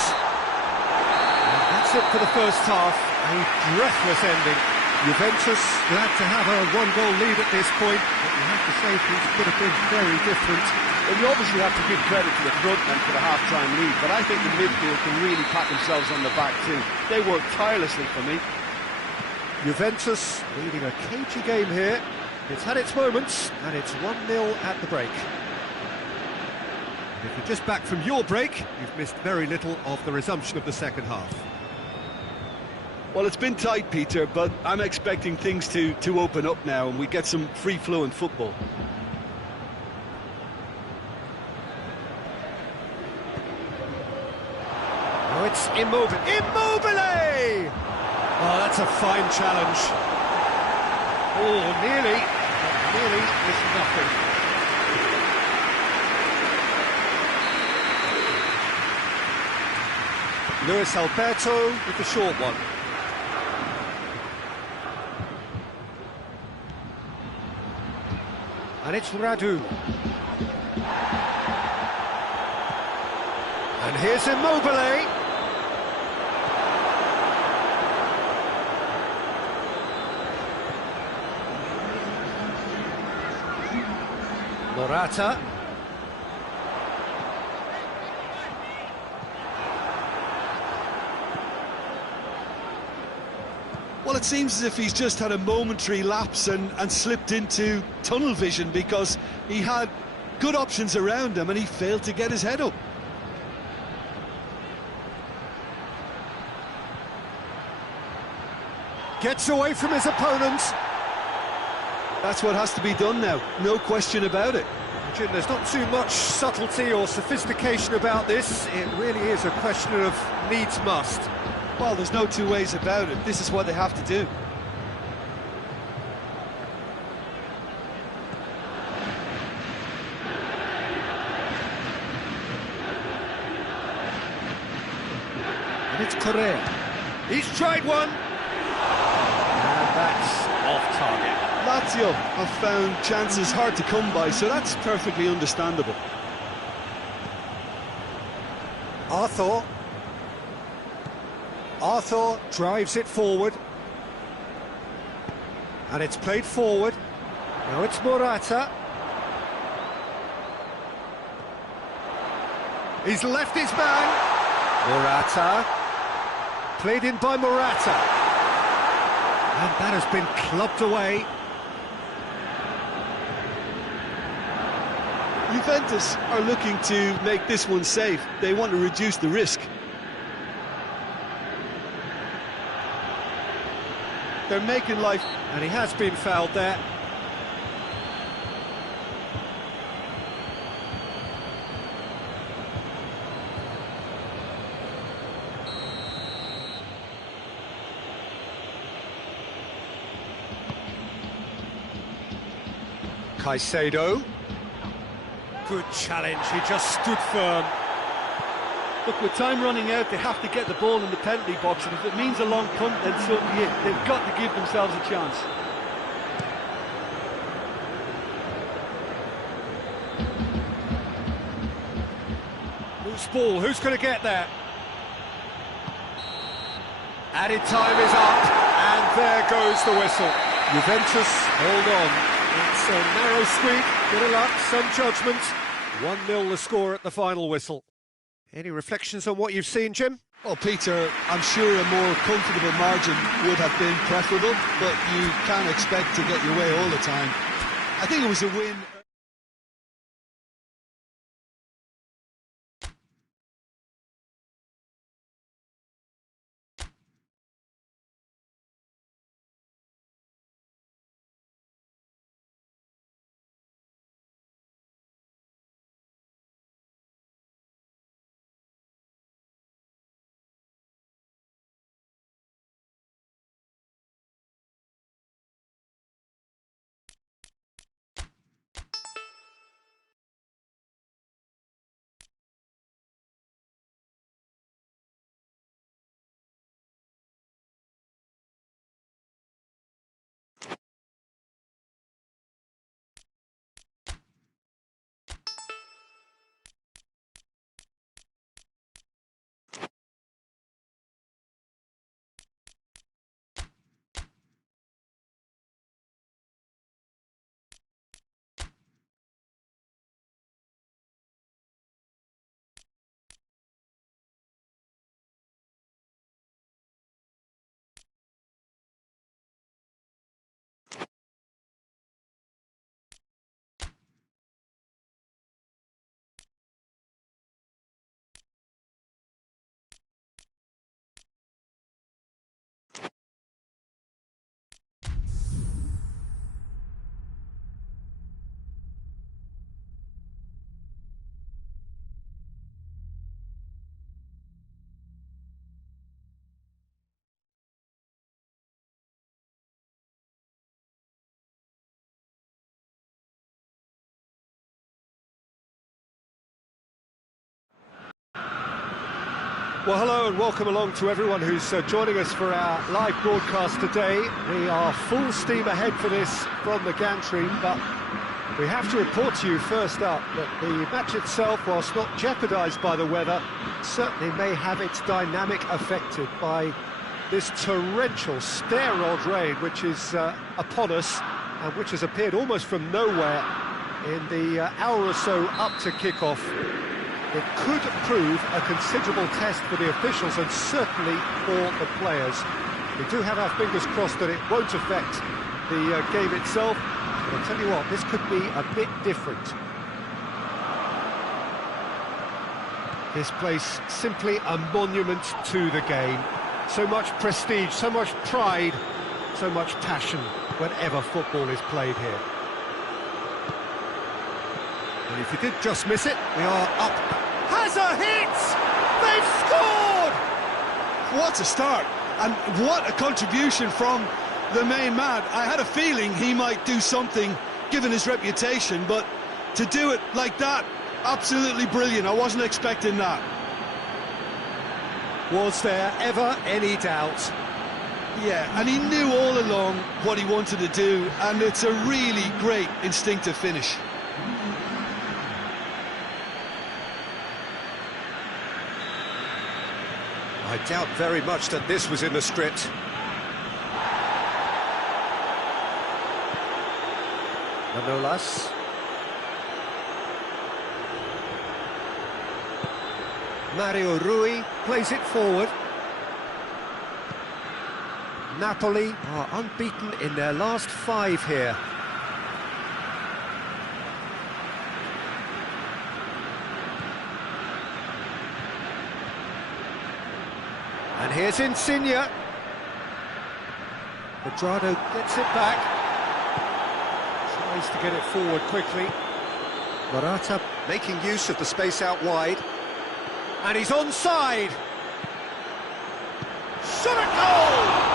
And that's it for the first half. A breathless ending. Juventus glad to have a one-goal lead at this point, but you have to say things could have been very different. Well, you obviously have to give credit to the front men for the half-time lead, but I think the midfield can really pat themselves on the back too. They worked tirelessly for me. Juventus leading a cagey game here. It's had its moments, and it's 1-0 at the break. If you're just back from your break, you've missed very little of the resumption of the second half. Well, it's been tight, Peter, but I'm expecting things to open up now and we get some free-flowing football. Oh, it's Immobile. Immobile! Oh, that's a fine challenge. Oh, nearly. But nearly is nothing. Luis Alberto with the short one. And it's Radu. And here's Immobile. Morata. Well, it seems as if he's just had a momentary lapse and slipped into tunnel vision because he had good options around him and he failed to get his head up. Gets away from his opponent. That's what has to be done now, no question about it. Jim, there's not too much subtlety or sophistication about this. It really is a question of needs must. Well, there's no two ways about it. This is what they have to do. And it's Correa. He's tried one. And that's off target. Lazio have found chances hard to come by, so that's perfectly understandable. Arthur drives it forward. And it's played forward. Now it's Morata. He's left his man. Morata. Played in by Morata. And that has been clubbed away. Juventus are looking to make this one safe. They want to reduce the risk. They're making life... And he has been fouled there. Caicedo. Good challenge, he just stood firm. Look, with time running out, they have to get the ball in the penalty box, and if it means a long punt, then so be it. They've got to give themselves a chance. Loose ball, who's going to get there? Added time is up, and there goes the whistle. Juventus hold on. It's a narrow squeak, bit of luck, some judgment. 1-0 the score at the final whistle. Any reflections on what you've seen, Jim? Well, Peter, I'm sure a more comfortable margin would have been preferable, but you can't expect to get your way all the time. I think it was a win. Well, hello and welcome along to everyone who's joining us for our live broadcast today. We are full steam ahead for this from the gantry, but we have to report to you first up that the match itself, whilst not jeopardised by the weather, certainly may have its dynamic affected by this torrential stair-rod rain which is upon us and which has appeared almost from nowhere in the hour or so up to kick-off. It could prove a considerable test for the officials and certainly for the players. We do have our fingers crossed that it won't affect the game itself, but I'll tell you what, this could be a bit different. This place simply a monument to the game. So much prestige, so much pride, so much passion whenever football is played here. And if you did just miss it, we are up. Has a hit! They've scored! What a start, and what a contribution from the main man. I had a feeling he might do something, given his reputation, but to do it like that, absolutely brilliant. I wasn't expecting that. Was there ever any doubt? Yeah, and he knew all along what he wanted to do, and it's a really great instinctive finish. I doubt very much that this was in the script. Manolas. Mario Rui plays it forward. Napoli are unbeaten in their last 5 here. And here's Insigne. Pedrado gets it back. Tries to get it forward quickly. Morata making use of the space out wide. And he's onside. Shot at goal!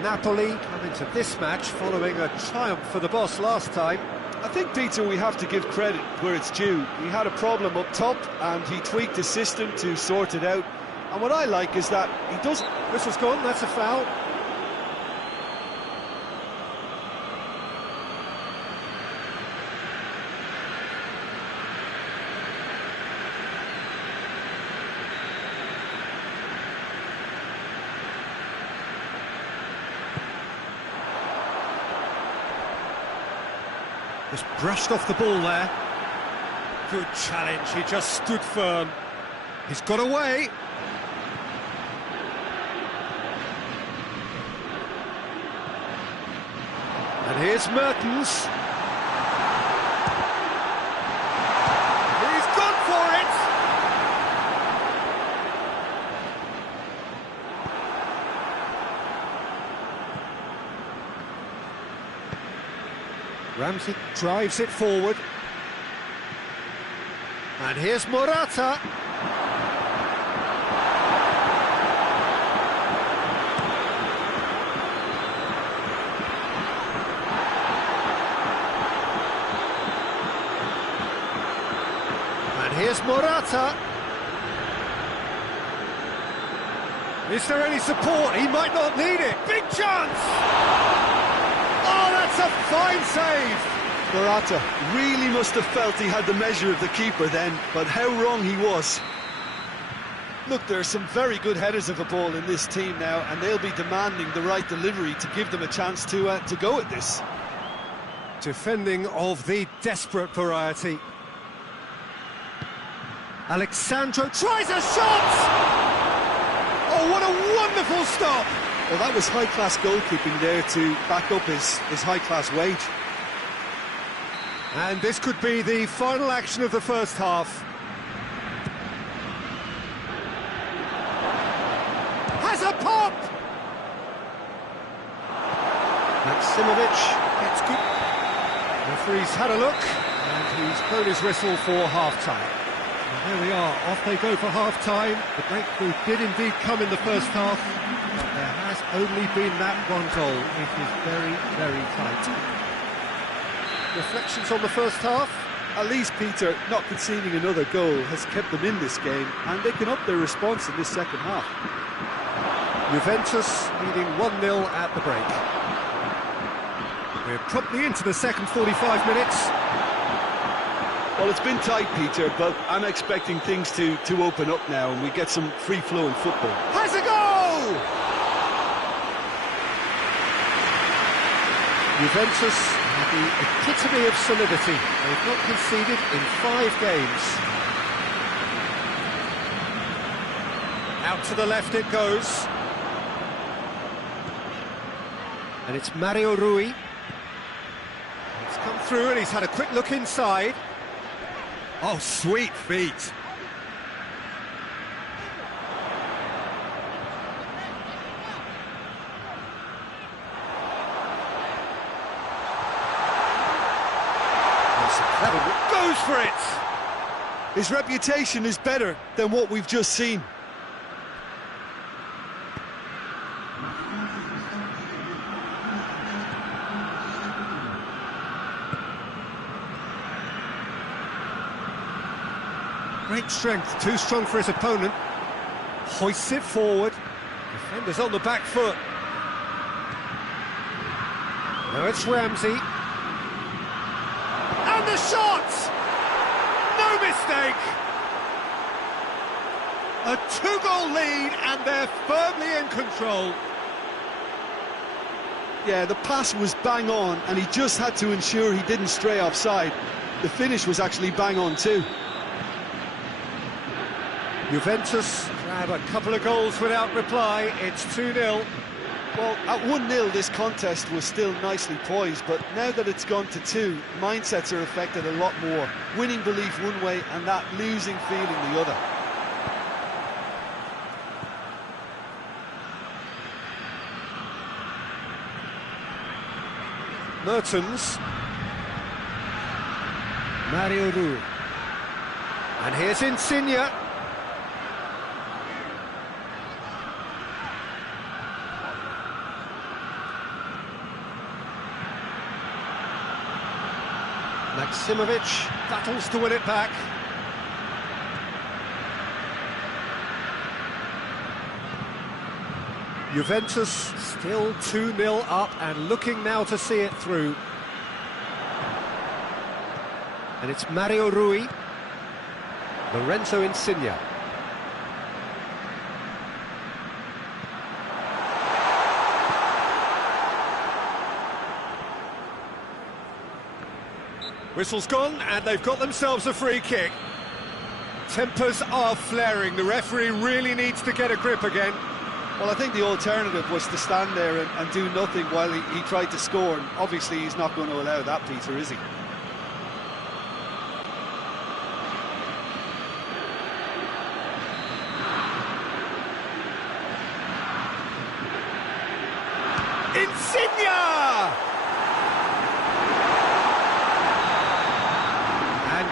Napoli come into this match following a triumph for the boss last time. I think, Peter, we have to give credit where it's due. He had a problem up top and he tweaked his system to sort it out. And what I like is that he doesn't... Whistle's gone, that's a foul. Just brushed off the ball there. Good challenge, he just stood firm. He's got away. And here's Mertens. He's gone for it! Ramsey drives it forward. And here's Morata. And here's Morata. Is there any support? He might not need it. Big chance! Oh, that's a fine save! Morata really must have felt he had the measure of the keeper then, but how wrong he was. Look, there are some very good headers of a ball in this team now, and they'll be demanding the right delivery to give them a chance to go at this. Defending of the desperate variety. Alexandro tries a shot! Oh, what a wonderful stop! Well, that was high-class goalkeeping there to back up his high-class wage. And this could be the final action of the first half. Has a pop! Maximovic gets good. Referee's had a look, and he's blown his whistle for half-time. Well, there we are, off they go for half-time. The breakthrough did indeed come in the first half, but there has only been that one goal. It is very, very tight. Reflections on the first half? At least, Peter, not conceding another goal has kept them in this game, and they can up their response in this second half. Juventus leading 1-0 at the break. We're promptly into the second 45 minutes. Well, it's been tight, Peter, but I'm expecting things to open up now and we get some free-flowing football. Has a goal! Juventus are the epitome of solidity. They've not conceded in 5 games. Out to the left it goes. And it's Mario Rui. He's come through and he's had a quick look inside. Oh, sweet feet. Goes for it! His reputation is better than what we've just seen. Great strength, too strong for his opponent. Hoists it forward. Defenders on the back foot. Now it's Ramsey. And the shot! No mistake! A 2-goal lead and they're firmly in control. Yeah, the pass was bang on and he just had to ensure he didn't stray offside. The finish was actually bang on too. Juventus grab a couple of goals without reply. It's 2-0. Well, at 1-0 this contest was still nicely poised, but now that it's gone to 2, mindsets are affected a lot more. Winning belief one way and that losing feeling the other. Mertens. Mario Rui. And here's Insigne. Maximovic battles to win it back. Juventus still 2-0 up and looking now to see it through. And it's Mario Rui. Lorenzo Insigne. Whistle's gone, and they've got themselves a free kick. Tempers are flaring. The referee really needs to get a grip again. Well, I think the alternative was to stand there and do nothing while he tried to score. And obviously, he's not going to allow that, Peter, is he? Insigne!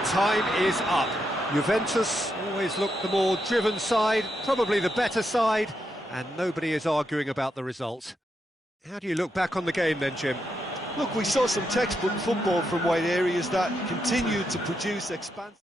Time is up. Juventus always look the more driven side, probably the better side, and nobody is arguing about the result. How do you look back on the game then, Jim? Look, we saw some textbook football from wide areas that continued to produce expansive...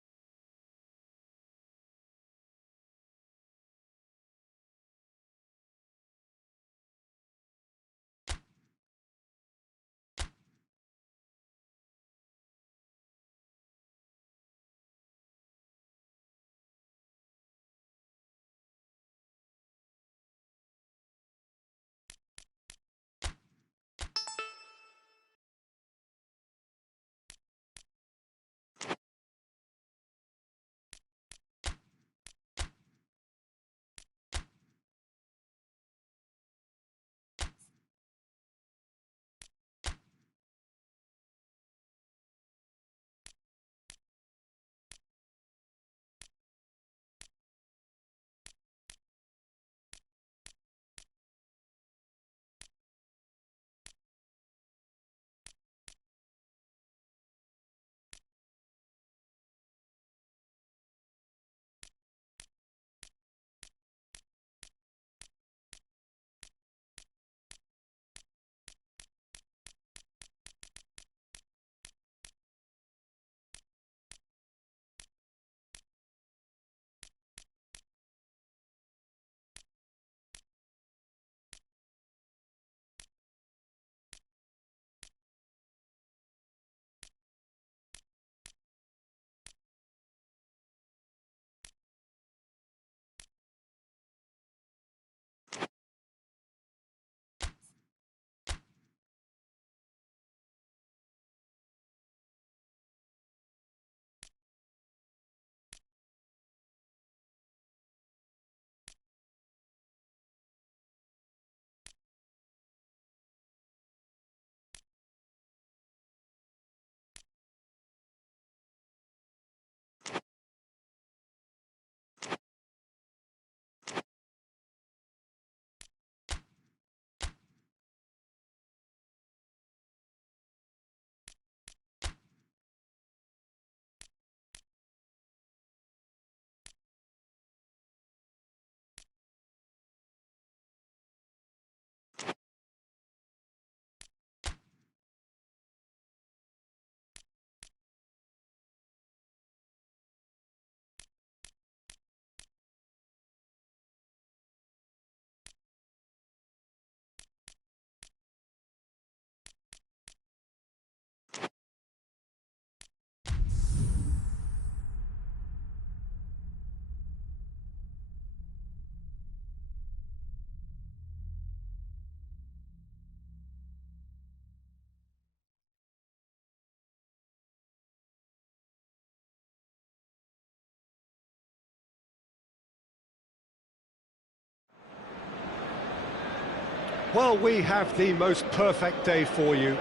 Well, we have the most perfect day for you.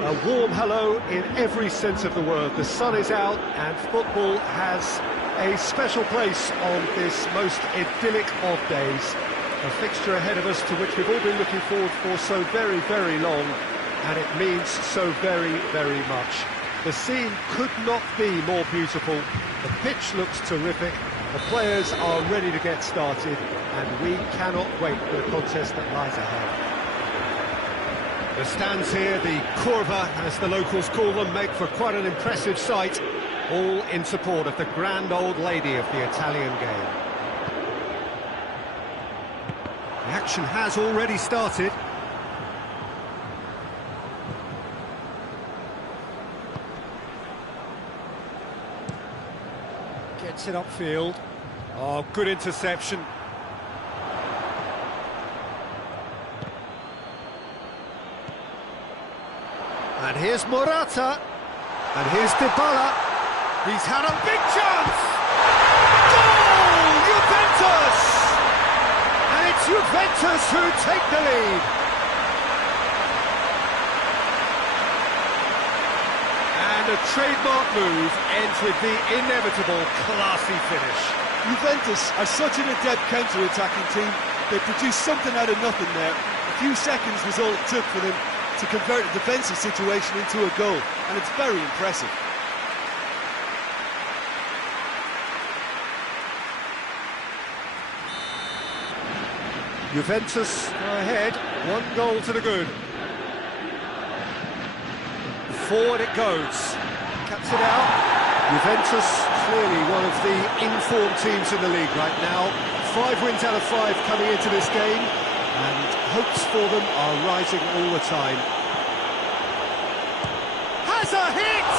A warm hello in every sense of the word. The sun is out and football has a special place on this most idyllic of days. A fixture ahead of us to which we've all been looking forward for so very, very long, and it means so very, very much. The scene could not be more beautiful. The pitch looks terrific. The players are ready to get started, and we cannot wait for the contest that lies ahead. The stands here, the curva, as the locals call them, make for quite an impressive sight, all in support of the grand old lady of the Italian game. The action has already started. Gets it upfield. Oh, good interception. And here's Morata. And here's Dybala. He's had a big chance! Goal! Juventus! And it's Juventus who take the lead. And a trademark move ends with the inevitable classy finish. Juventus are such an adept counter-attacking team. They produced something out of nothing there. A few seconds was all it took for them to convert a defensive situation into a goal, and it's very impressive. Juventus are ahead, 1 goal to the good. Forward it goes, cuts it out. Juventus, clearly one of the informed teams in the league right now. 5 wins out of 5 coming into this game, and hopes for them are rising all the time. Has a hit!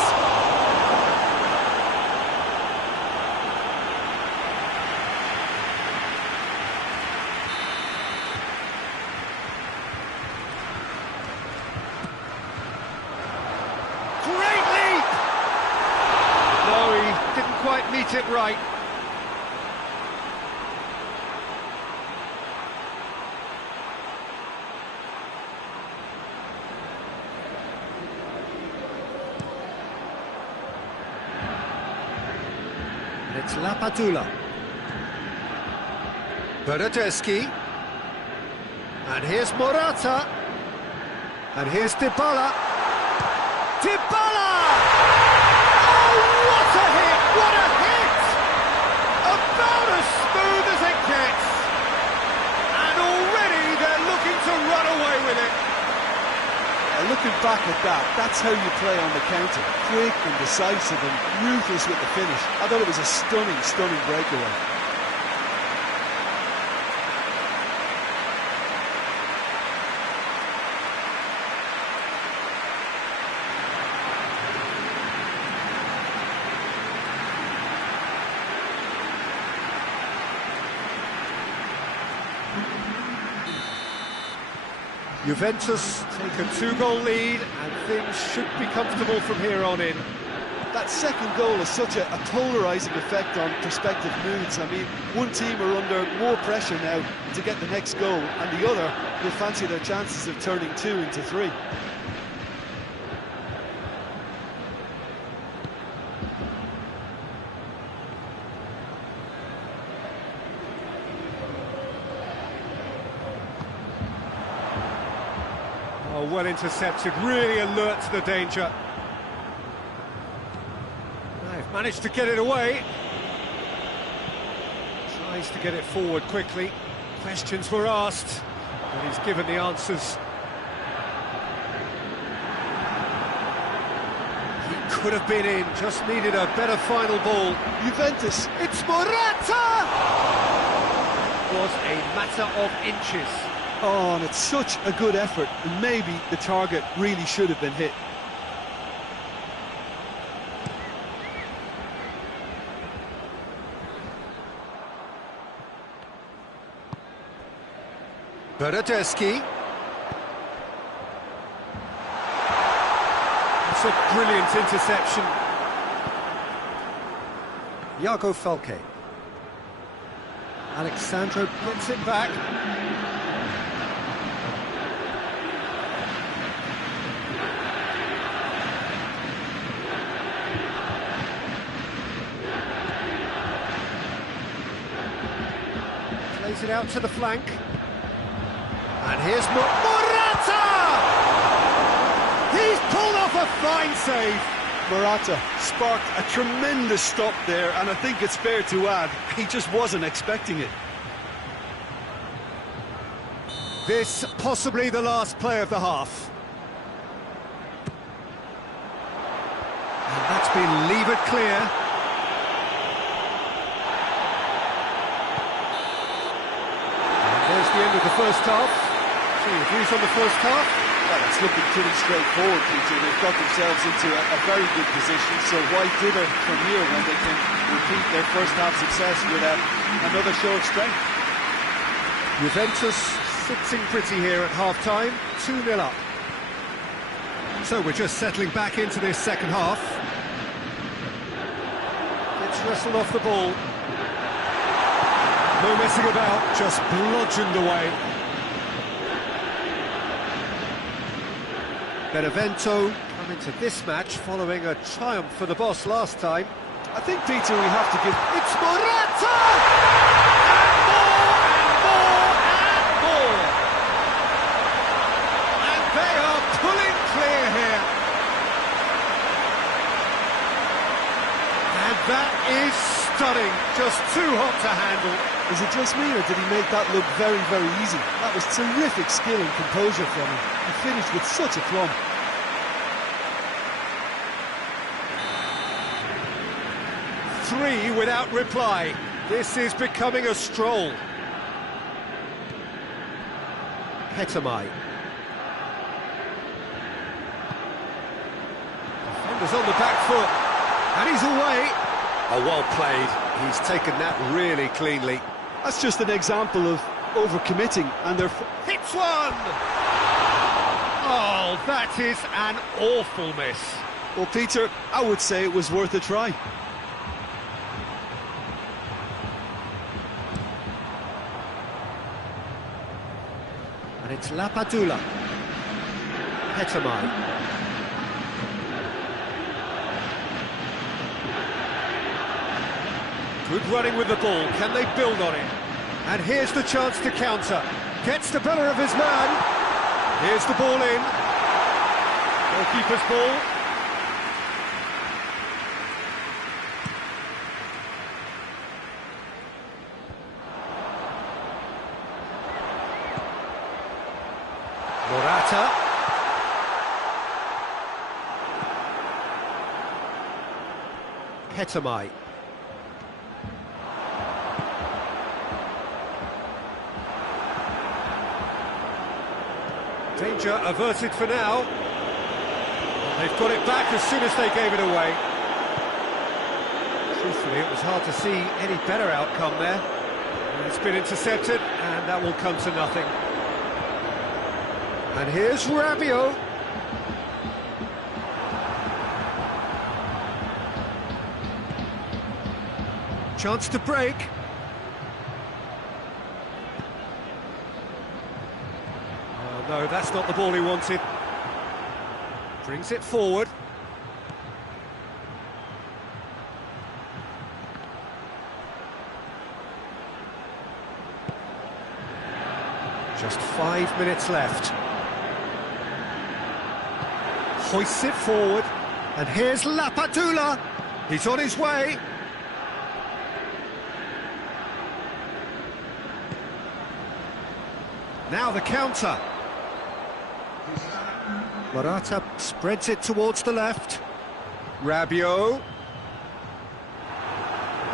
Great leap! No, he didn't quite meet it right. It's Lapadula. Bernardeschi. And here's Morata. And here's Dybala. Dybala! Oh, what a hit! What a hit! About as smooth as it gets. And already they're looking to run away with it. Looking back at that, that's how you play on the counter. Quick and decisive and ruthless with the finish. I thought it was a stunning, stunning breakaway. Juventus take a 2-goal lead, and things should be comfortable from here on in. That second goal has such a polarising effect on prospective moods. I mean, one team are under more pressure now to get the next goal, and the other will fancy their chances of turning 2 into 3. Oh, well intercepted, really alert to the danger. They've managed to get it away. Tries to get it forward quickly. Questions were asked, but he's given the answers. He could have been in, just needed a better final ball. Juventus, It's Morata! It was a matter of inches. oh, and it's such a good effort, and maybe the target really should have been hit. Bernardeschi. It's a brilliant interception. Iago Falque. Alexandro gets it back. Gets it out to the flank. And here's Morata! He's pulled off a fine save. Morata sparked a tremendous stop there, and I think it's fair to add, he just wasn't expecting it. This possibly the last play of the half. And that's been levered clear. And there's the end of the first half. So your views on the first half? Well, it's looking pretty straightforward, Peter. They've got themselves into a very good position, so why dither from here when they can repeat their first half success with another show of strength? Juventus sitting pretty here at half-time, 2-0 up. So we're just settling back into this second half. Gets wrestled off the ball. No messing about, just bludgeoned away. Benevento come into this match following a triumph for the boss last time. I think, Peter, we have to give... It's Morata! And more! And they are pulling clear here. And that is stunning, just too hot to handle. Is it just me, or did he make that look very, very easy? That was terrific skill and composure from him. He finished with such a plumb. Three without reply. This is becoming a stroll. Hetamai. Defender's on the back foot. And he's away. Oh, well played. He's taken that really cleanly. That's just an example of overcommitting, and they're... Hits one! Oh, that is an awful miss. Well, Peter, I would say it was worth a try. And it's Lapadula. Hetamai. Good running with the ball, can they build on it? And here's the chance to counter. Gets the better of his man. Here's the ball in. Goalkeeper's ball. Morata. Hetamai. Danger averted for now. They've got it back as soon as they gave it away. Truthfully, it was hard to see any better outcome there. It's been intercepted, and that will come to nothing. And here's Rabiot. Chance to break. No, that's not the ball he wanted. Brings it forward. Just 5 minutes left. Hoists it forward. And here's Lapadula. He's on his way. Now the counter. Morata spreads it towards the left. Rabiot.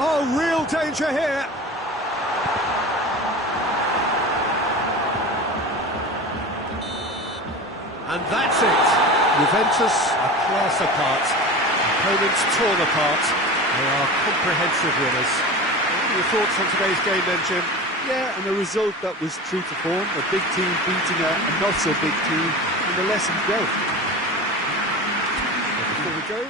Oh, real danger here. And that's it. Juventus a class apart. Opponents torn apart. They are comprehensive winners. What are your thoughts on today's game then, Jim? Yeah, and a result that was true to form. A big team beating a not-so-big team. And the lesson go. Before we go,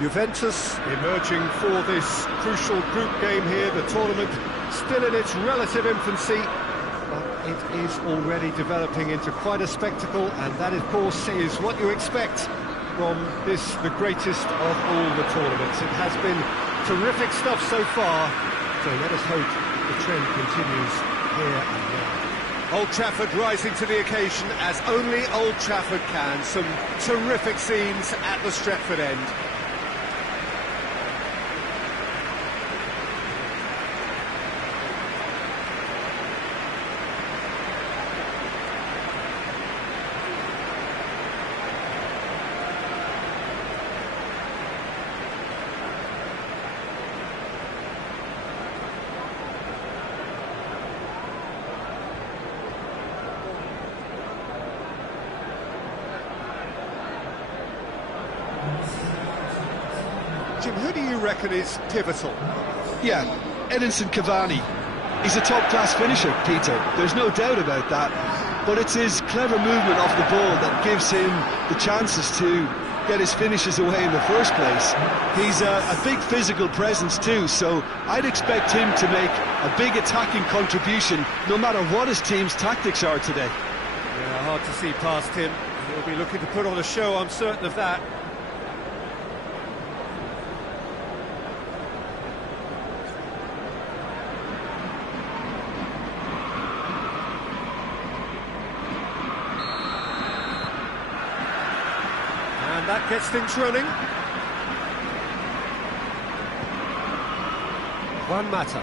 Juventus emerging for this crucial group game here, the tournament still in its relative infancy, but it is already developing into quite a spectacle, and that of course is what you expect from this, the greatest of all the tournaments. It has been terrific stuff so far, so let us hope the trend continues here and now. Old Trafford rising to the occasion as only Old Trafford can. Some terrific scenes at the Stretford end. Jim, who do you reckon is pivotal? Yeah, Edinson Cavani. He's a top-class finisher, Peter. There's no doubt about that. But it's his clever movement off the ball that gives him the chances to get his finishes away in the first place. He's a big physical presence too, so I'd expect him to make a big attacking contribution no matter what his team's tactics are today. Yeah, hard to see past him. He'll be looking to put on a show, I'm certain of that. And that gets things running. Juan Mata.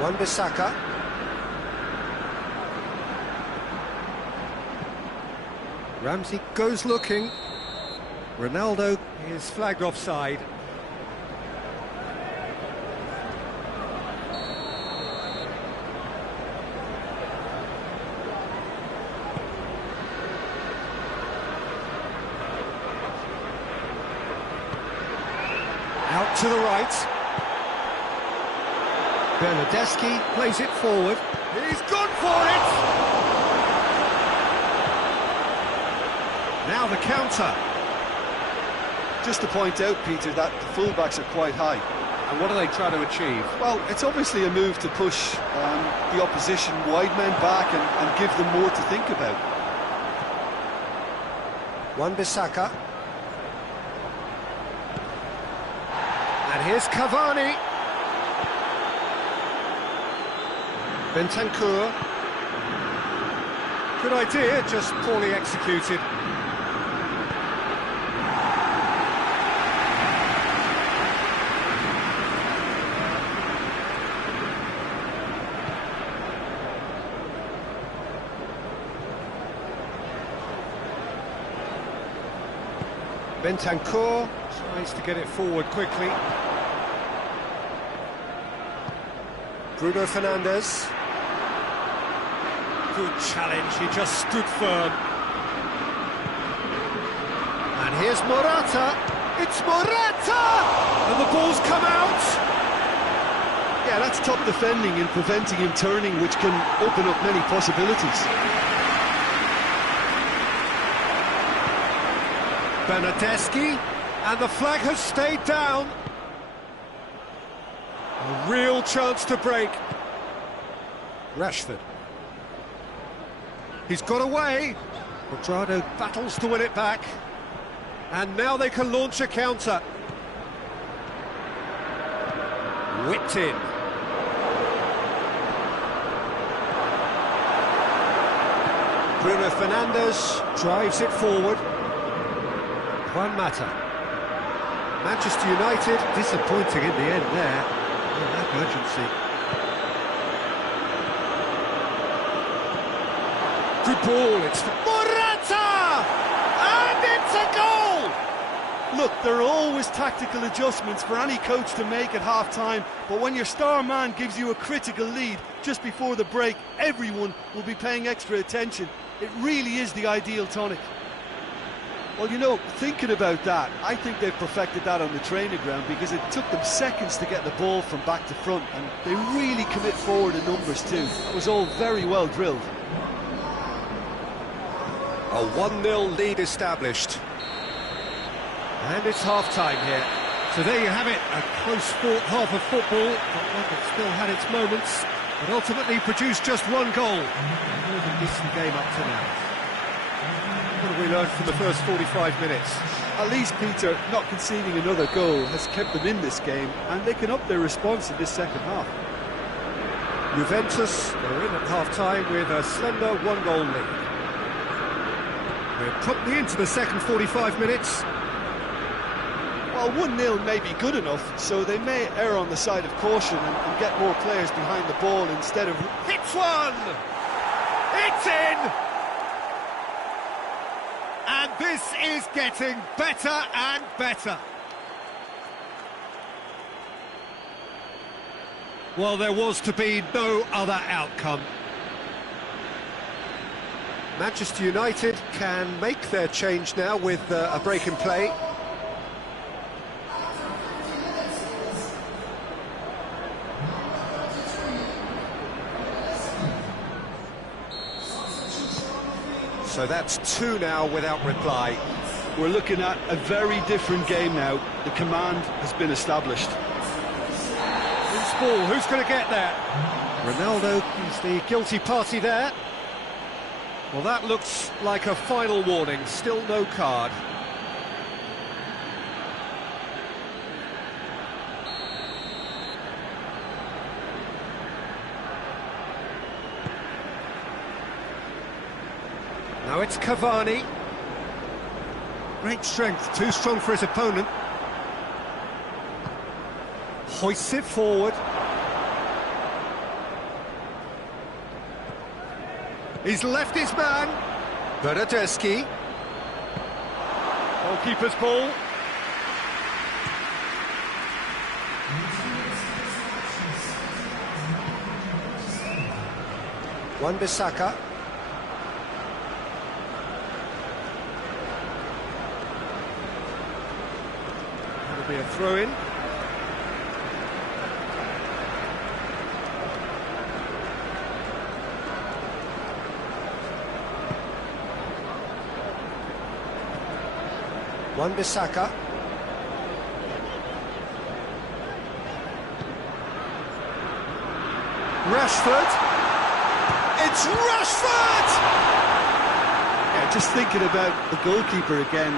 Wan-Bissaka. Ramsey goes looking. Ronaldo is flagged offside. Out to the right. Bernardeschi plays it forward. He's gone for it! Now the counter. Just to point out, Peter, that the fullbacks are quite high. And what are they trying to achieve? Well, it's obviously a move to push the opposition wide men back and give them more to think about. Wan-Bissaka. And here's Cavani. Bentancur. Good idea, just poorly executed. Bentancur tries to get it forward quickly. Bruno Fernandes. Good challenge, he just stood firm. And here's Morata. It's Morata! And the ball's come out! Yeah, that's top defending and preventing him turning, which can open up many possibilities. Bernardeschi, and the flag has stayed down. A real chance to break. Rashford. He's got away. Quadrado battles to win it back. And now they can launch a counter. Whipped in. Bruno Fernandes drives it forward. Juan Mata. Manchester United disappointing in the end there. Oh, that urgency. Good ball, it's Morata! And it's a goal! Look, there are always tactical adjustments for any coach to make at half-time, but when your star man gives you a critical lead just before the break, everyone will be paying extra attention. It really is the ideal tonic. Well, you know, thinking about that, I think they've perfected that on the training ground because it took them seconds to get the ball from back to front, and they really commit forward in numbers too. It was all very well drilled. A 1-0 lead established. And it's half-time here. So there you have it, a close-fought half of football, but one that still had its moments, but ultimately produced just one goal. A more than decent game up to now. What have we learned from the first 45 minutes? At least, Peter, not conceding another goal has kept them in this game, and they can up their response in this second half. Juventus are in at half-time with a slender one-goal lead. We're promptly into the second 45 minutes. Well, 1-0 may be good enough, so they may err on the side of caution and get more players behind the ball instead of... Hits one! It's in! And this is getting better and better. Well, there was to be no other outcome. Manchester United can make their change now with a break in play. So that's 2 now without reply. We're looking at a very different game now. The command has been established. Loose ball, who's going to get there? Ronaldo is the guilty party there. Well, that looks like a final warning, still no card. Now it's Cavani. Great strength, too strong for his opponent. Hoists it forward. He's left his man. Bernardeschi. Goalkeeper's ball. Wan-Bissaka. That'll be a throw-in. Wan-Bissaka. Rashford. It's Rashford! Yeah, just thinking about the goalkeeper again,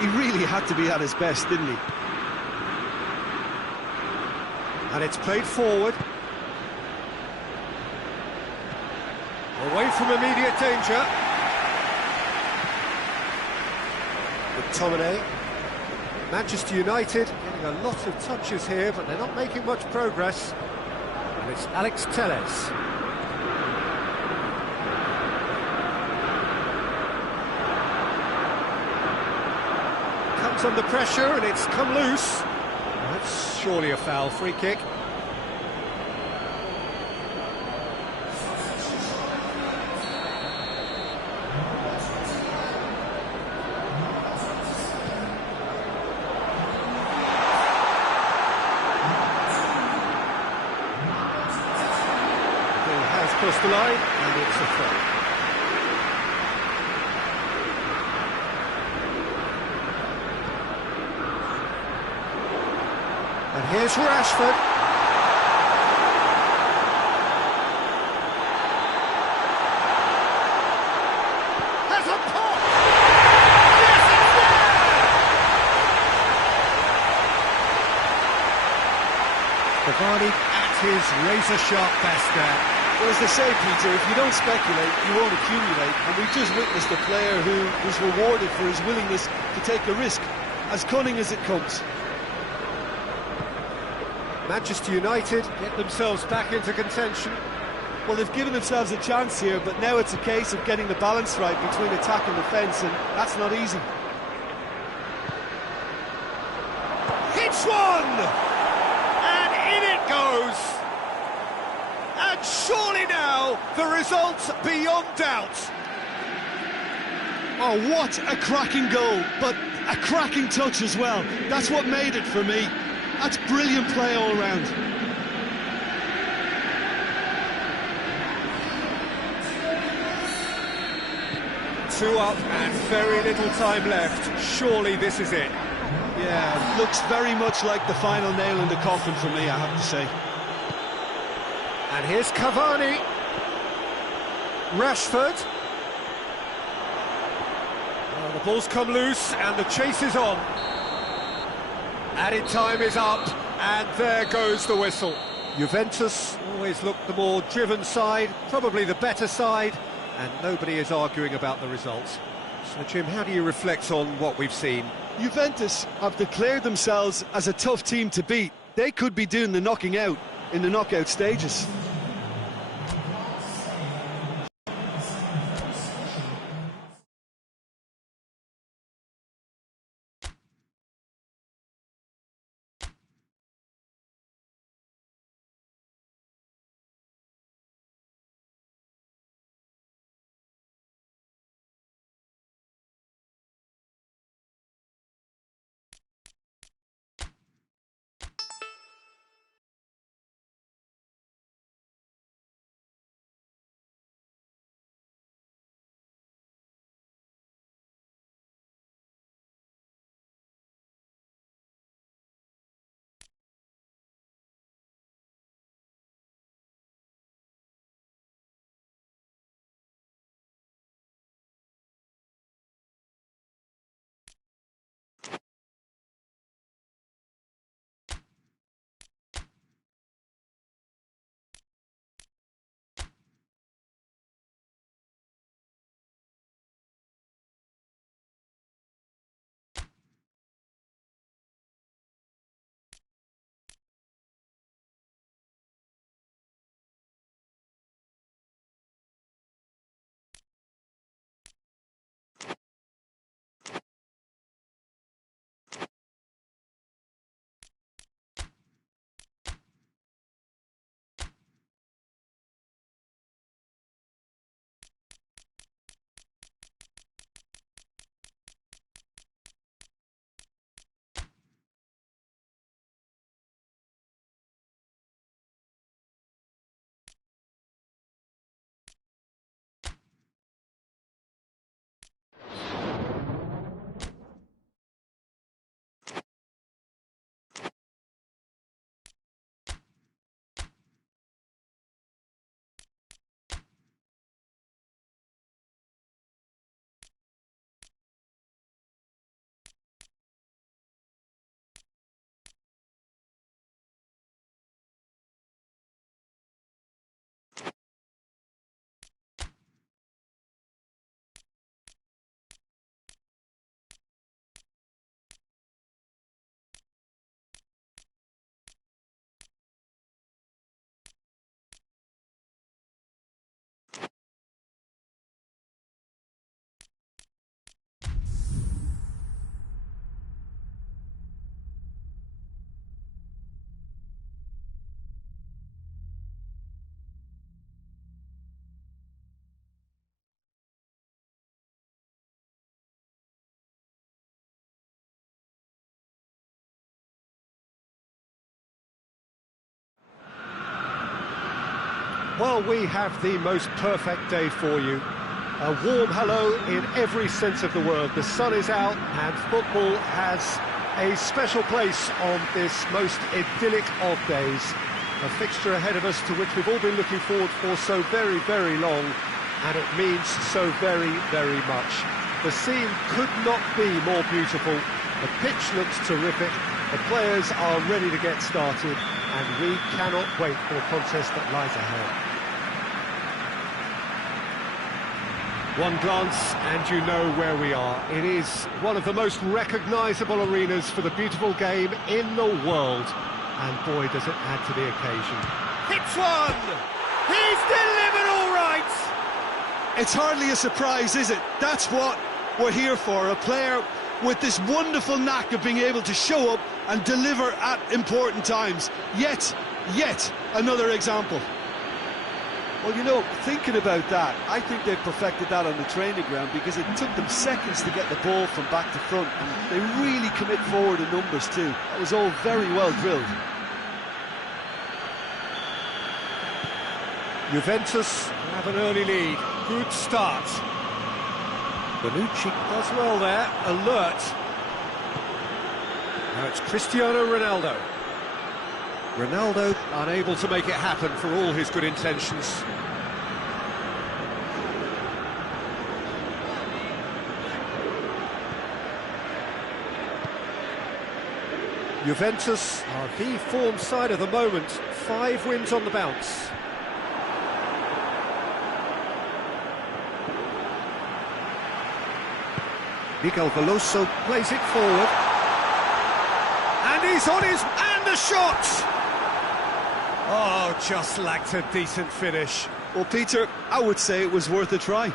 he really had to be at his best, didn't he? And it's played forward. Away from immediate danger. McTominay. Manchester United getting a lot of touches here, but they're not making much progress. And it's Alex Telles. Comes under pressure and it's come loose. That's surely a foul, free kick. Crossed the line, and it's a throw. And here's Rashford. Has a pop! Yes, it's there! Cavani at his razor-sharp best there. Well, as they say, Peter, if you don't speculate, you won't accumulate. And we've just witnessed a player who was rewarded for his willingness to take a risk, as cunning as it comes. Manchester United get themselves back into contention. Well, they've given themselves a chance here, but now it's a case of getting the balance right between attack and defence, and that's not easy. Hits one! And in it goes! And surely now, the result's beyond doubt. Oh, what a cracking goal, but a cracking touch as well. That's what made it for me. That's brilliant play all round. Two up and very little time left. Surely this is it. Yeah, looks very much like the final nail in the coffin for me, I have to say. And here's Cavani. Rashford. Well, the ball's come loose and the chase is on. Added time is up, and there goes the whistle. Juventus always looked the more driven side, probably the better side, and nobody is arguing about the results. So, Jim, how do you reflect on what we've seen? Juventus have declared themselves as a tough team to beat. They could be doing the knocking out in the knockout stages. Well, we have the most perfect day for you. A warm hello in every sense of the word. The sun is out and football has a special place on this most idyllic of days. A fixture ahead of us to which we've all been looking forward for so very, very long, and it means so very, very much. The scene could not be more beautiful. The pitch looks terrific. The players are ready to get started, and we cannot wait for the contest that lies ahead. One glance and you know where we are. It is one of the most recognisable arenas for the beautiful game in the world. And boy, does it add to the occasion. Hits one! He's delivered all right! It's hardly a surprise, is it? That's what we're here for, a player with this wonderful knack of being able to show up and deliver at important times. Yet another example. Well, you know, thinking about that, I think they've perfected that on the training ground, because it took them seconds to get the ball from back to front, and they really commit forward in numbers too. That was all very well drilled. Juventus have an early lead. Good start. Bonucci does well there, alert. Now it's Cristiano Ronaldo. Ronaldo unable to make it happen for all his good intentions. Juventus are the form side of the moment. 5 wins on the bounce. Miguel Veloso plays it forward. And he's on his... and the shot! Oh, just lacked a decent finish. Well, Peter, I would say it was worth a try.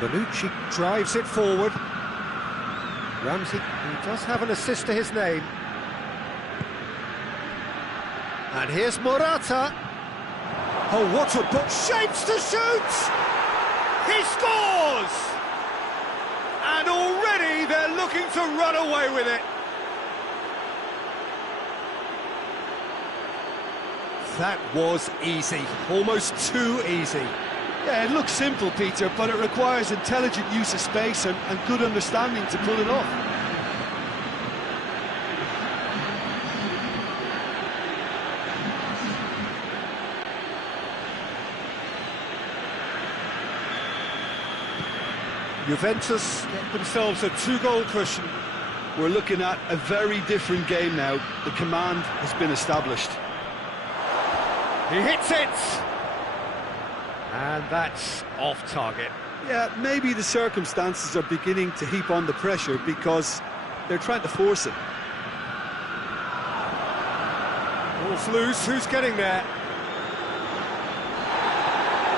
Bonucci drives it forward. Ramsey, he does have an assist to his name. And here's Morata. Oh, what a put! Shapes to shoot! He scores! And already they're looking to run away with it. That was easy, almost too easy. Yeah, it looks simple, Peter, but it requires intelligent use of space and good understanding to pull it off. Juventus get themselves a 2-goal cushion. We're looking at a very different game now. The command has been established. He hits it! And that's off target. Yeah, maybe the circumstances are beginning to heap on the pressure because they're trying to force it. Ball's loose, who's getting there?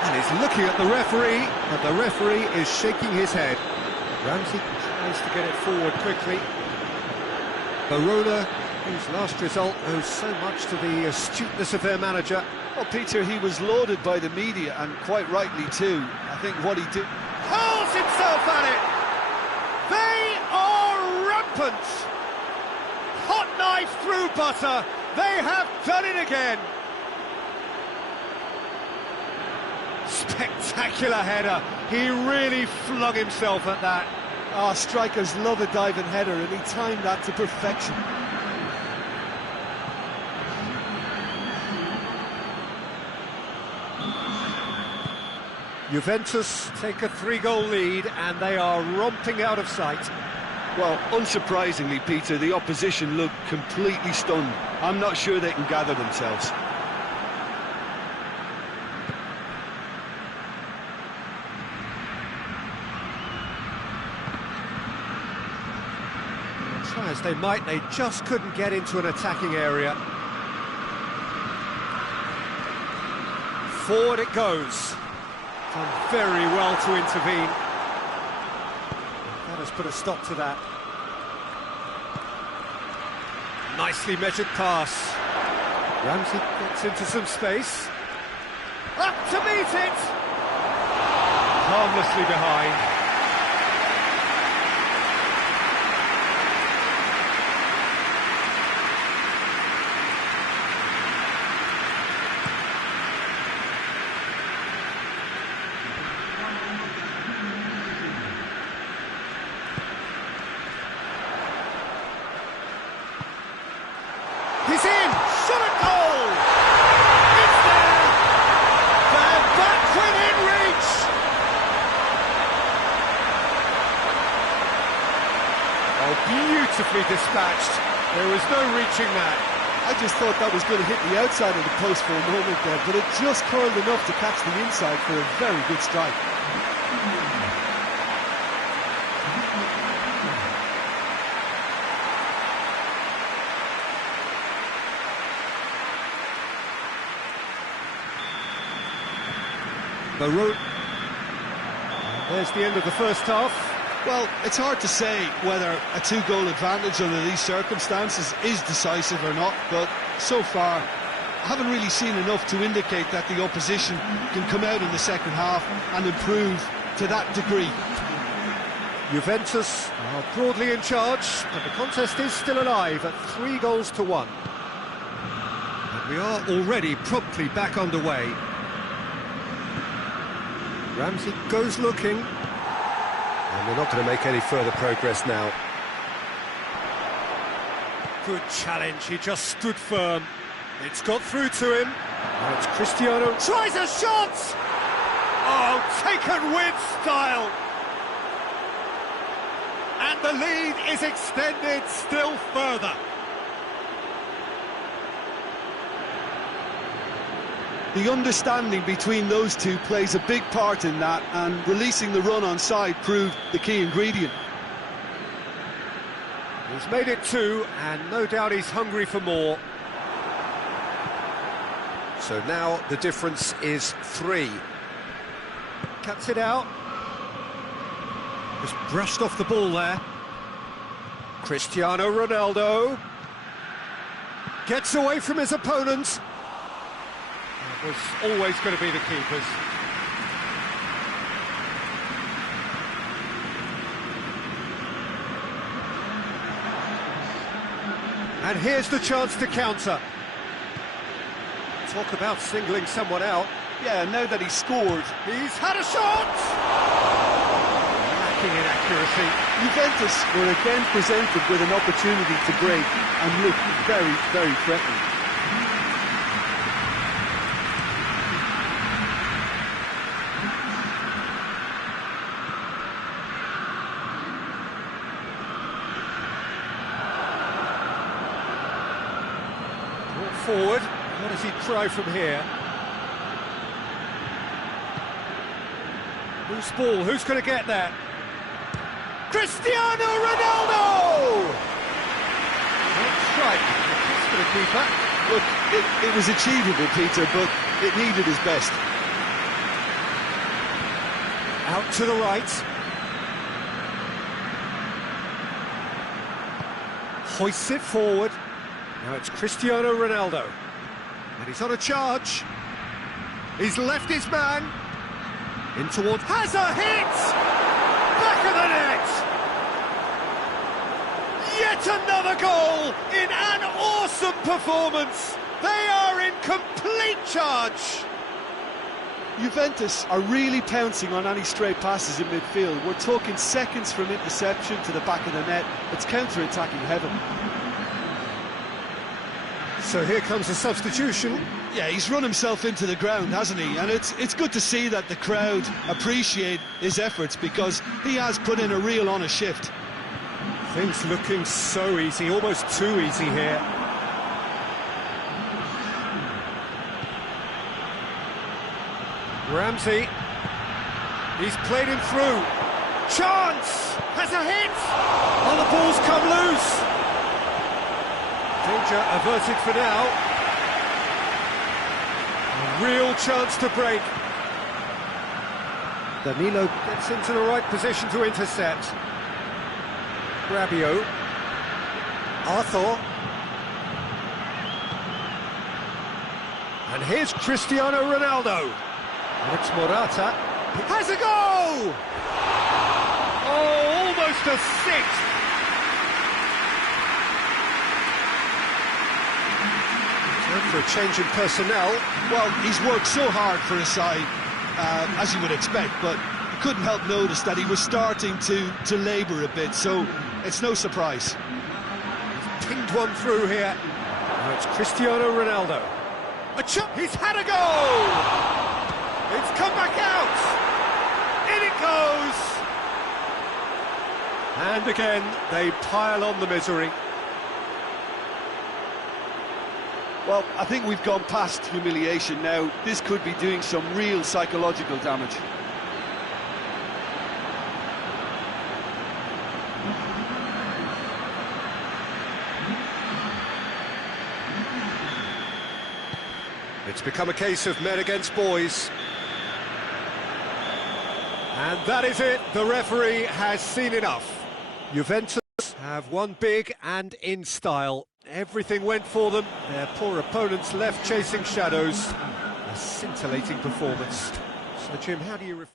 And he's looking at the referee, and the referee is shaking his head. Ramsey tries to get it forward quickly. Verona, whose last result owes so much to the astuteness of their manager. Well, Peter, he was lauded by the media, and quite rightly too. I think what he did... Hurls himself at it! They are rampant! Hot knife through butter! They have done it again! Spectacular header. He really flung himself at that. Ah, strikers love a diving header, and he timed that to perfection. Juventus take a 3-goal lead, and they are romping out of sight. Well, unsurprisingly, Peter, the opposition look completely stunned. I'm not sure they can gather themselves. Try as they might, they just couldn't get into an attacking area. Forward it goes. Done very well to intervene. That has put a stop to that. Nicely measured pass. Ramsey gets into some space. Up to meet it! Harmlessly behind. He's in! Shot at goal! It's there! They're back within reach! Oh, beautifully dispatched. There was no reaching that. I just thought that was going to hit the outside of the post for a moment there, but it just curled enough to catch the inside for a very good strike. There's the end of the first half. Well, it's hard to say whether a 2-goal advantage under these circumstances is decisive or not, but so far I haven't really seen enough to indicate that the opposition can come out in the second half and improve to that degree. Juventus are broadly in charge, but the contest is still alive at 3-1. And we are already promptly back underway. Ramsey goes looking. And they're not going to make any further progress now. Good challenge, he just stood firm. It's got through to him. Now it's Cristiano. Tries a shot! Oh, taken with style! And the lead is extended still further. The understanding between those two plays a big part in that, and releasing the run on side proved the key ingredient. He's made it 2, and no doubt he's hungry for more. So now the difference is 3. Cuts it out. Just brushed off the ball there. Cristiano Ronaldo gets away from his opponent. It was always going to be the keepers. And here's the chance to counter. Talk about singling someone out. Yeah, now that he's scored, He's had a shot! Lacking in accuracy. Juventus were again presented with an opportunity to break and looked very, very threatening. Forward. What does he try from here? Whose ball? Who's going to get that? Cristiano Ronaldo! Not strike. It's for the keeper. Look, it was achievable, Peter, but it needed his best. Out to the right. Hoists it forward. Now it's Cristiano Ronaldo. And he's on a charge. He's left his man. In towards... Has a hit! Back of the net! Yet another goal in an awesome performance. They are in complete charge. Juventus are really pouncing on any stray passes in midfield. We're talking seconds from interception to the back of the net. It's counter-attacking heaven. So here comes a substitution. Yeah, he's run himself into the ground, hasn't he? And it's good to see that the crowd appreciate his efforts, because he has put in a real honest shift. Things looking so easy, almost too easy here. Ramsey. He's played him through. Chance! Has a hit! Oh, the ball's come loose! Danger averted for now. A real chance to break. Danilo gets into the right position to intercept. Rabiot. Arthur. And here's Cristiano Ronaldo. And it's Morata. He has a goal! Oh, almost a sixth. Time for a change in personnel. Well, he's worked so hard for his side, as you would expect, but you couldn't help notice that he was starting to labour a bit, so it's no surprise. He's pinged one through here. Now it's Cristiano Ronaldo. He's had a goal! It's come back out! In it goes! And again, they pile on the misery. Well, I think we've gone past humiliation now. This could be doing some real psychological damage. It's become a case of men against boys. And that is it. The referee has seen enough. Juventus have won big and in style. Everything went for them. Their poor opponents left chasing shadows. A scintillating performance. So, Jim, how do you...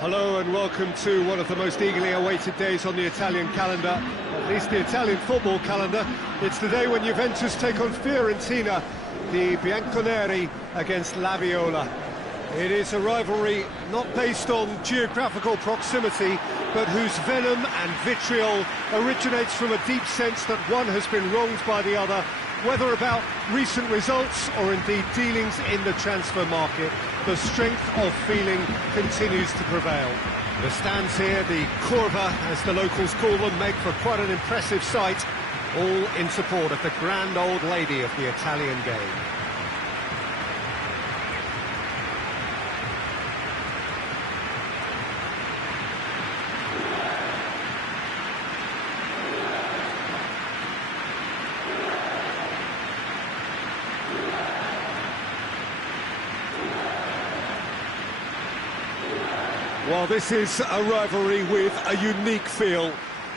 Hello and welcome to one of the most eagerly awaited days on the Italian calendar, at least the Italian football calendar. It's the day when Juventus take on Fiorentina, the Bianconeri against La Viola. It is a rivalry not based on geographical proximity, but whose venom and vitriol originates from a deep sense that one has been wronged by the other, whether about recent results or indeed dealings in the transfer market. The strength of feeling continues to prevail. The stands here, the curva as the locals call them, make for quite an impressive sight, all in support of the grand old lady of the Italian game. Well, this is a rivalry with a unique feel.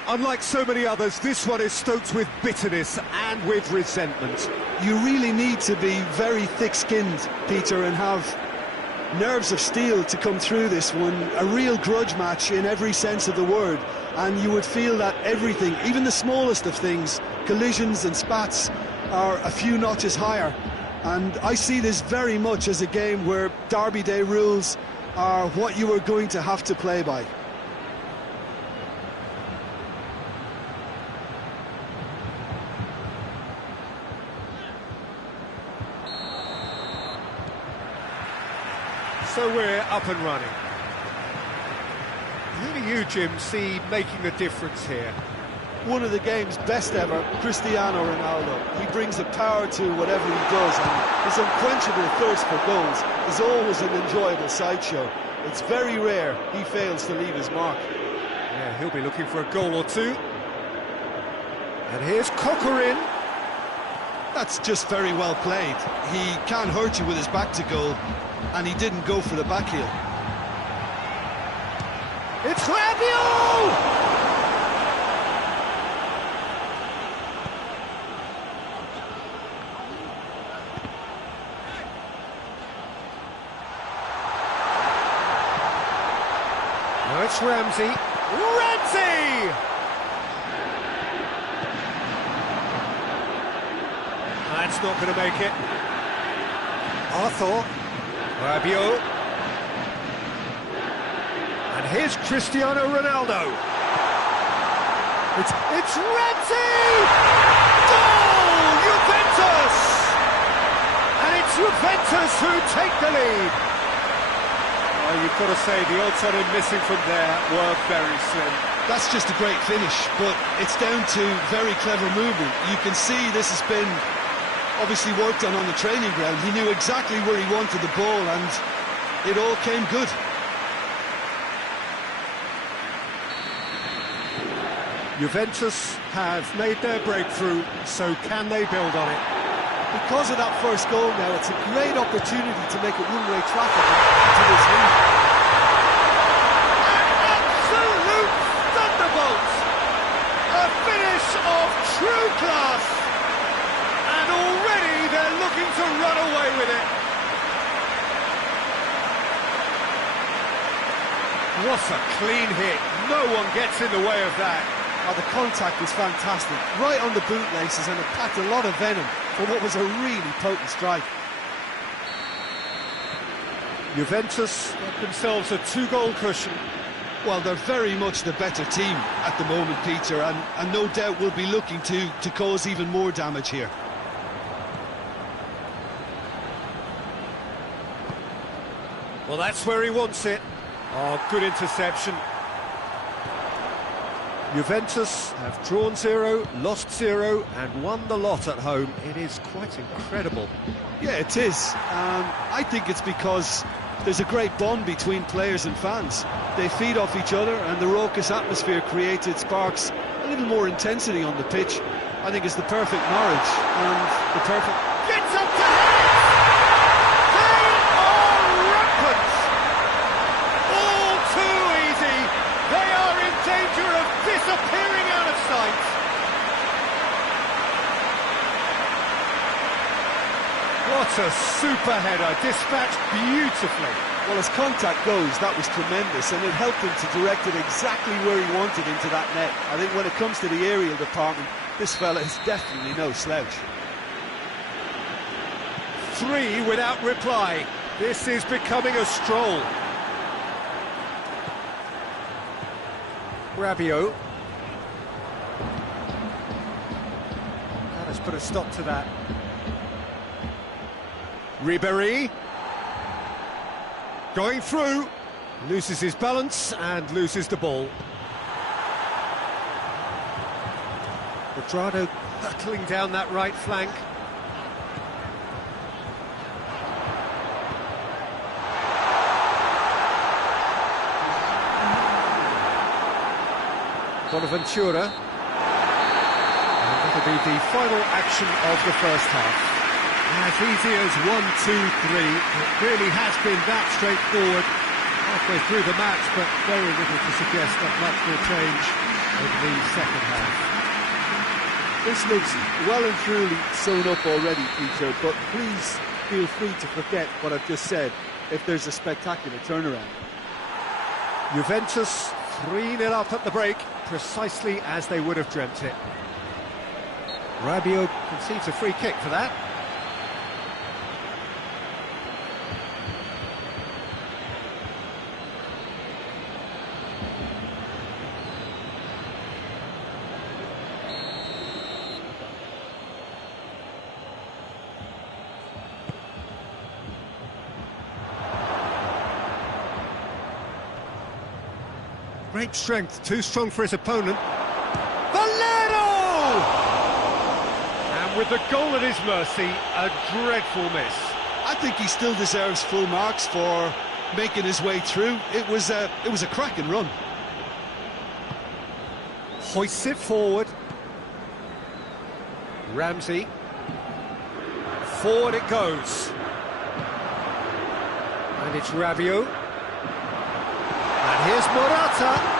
Unlike so many others, this one is stoked with bitterness and with resentment. You really need to be very thick-skinned, Peter, and have nerves of steel to come through this one. A real grudge match in every sense of the word. And you would feel that everything, even the smallest of things, collisions and spats, are a few notches higher. And I see this very much as a game where Derby Day rules are what you are going to have to play by. So we're up and running. Who do you, Jim, see making the difference here? One of the game's best ever, Cristiano Ronaldo. He brings the power to whatever he does, and his unquenchable thirst for goals is always an enjoyable sideshow. It's very rare he fails to leave his mark. Yeah, he'll be looking for a goal or two. And here's Coquelin. That's just very well played. He can't hurt you with his back to goal, and he didn't go for the back heel. It's Rabiot! Now it's Ramsey. Ramsey! That's not going to make it. Arthur. Rabiot. And here's Cristiano Ronaldo. It's Ramsey! Goal! Juventus! And it's Juventus who take the lead. Well, you've got to say, the odds on him missing from there were very slim. That's just a great finish, but it's down to very clever movement. You can see this has been obviously worked on the training ground. He knew exactly where he wanted the ball, and it all came good. Juventus have made their breakthrough, so can they build on it? Because of that first goal now, it's a great opportunity to make it one-way traffic into this league. An absolute thunderbolt! A finish of true class! And already they're looking to run away with it. What a clean hit. No one gets in the way of that. Oh, the contact was fantastic, right on the bootlaces, and it packed a lot of venom for what was a really potent strike. Juventus got themselves a two-goal cushion. Well, they're very much the better team at the moment, Peter, and no doubt will be looking to cause even more damage here. Well, that's where he wants it. Oh, good interception. Juventus have drawn 0, lost 0, and won the lot at home. It is quite incredible. Yeah, it is. I think it's because there's a great bond between players and fans. They feed off each other, and the raucous atmosphere created sparks a little more intensity on the pitch. I think it's the perfect marriage, and the perfect... Gets up to head! They are rampant! All too easy! They are in danger of disappearing out of sight! What a super header, dispatched beautifully. Well, as contact goes, that was tremendous, and it helped him to direct it exactly where he wanted into that net. I think when it comes to the aerial department, this fella is definitely no slouch. 3 without reply. This is becoming a stroll. Rabiot. That has put a stop to that. Ribéry. Going through. Loses his balance and loses the ball. Cuadrado battling down that right flank. Bonaventura. And that'll be the final action of the first half. As easy as 1, 2, 3. It really has been that straightforward halfway through the match, but very little to suggest that much will change in the second half. This looks well and truly sewn up already, Peter, but please feel free to forget what I've just said if there's a spectacular turnaround. Juventus 3-0 up at the break, precisely as they would have dreamt it. Rabiot concedes a free kick for that. Great strength, too strong for his opponent. Valero! And with the goal at his mercy, a dreadful miss. I think he still deserves full marks for making his way through. It was a cracking run. Hoists it forward. Ramsey. Forward it goes. And it's Rabiot. And here's Morata.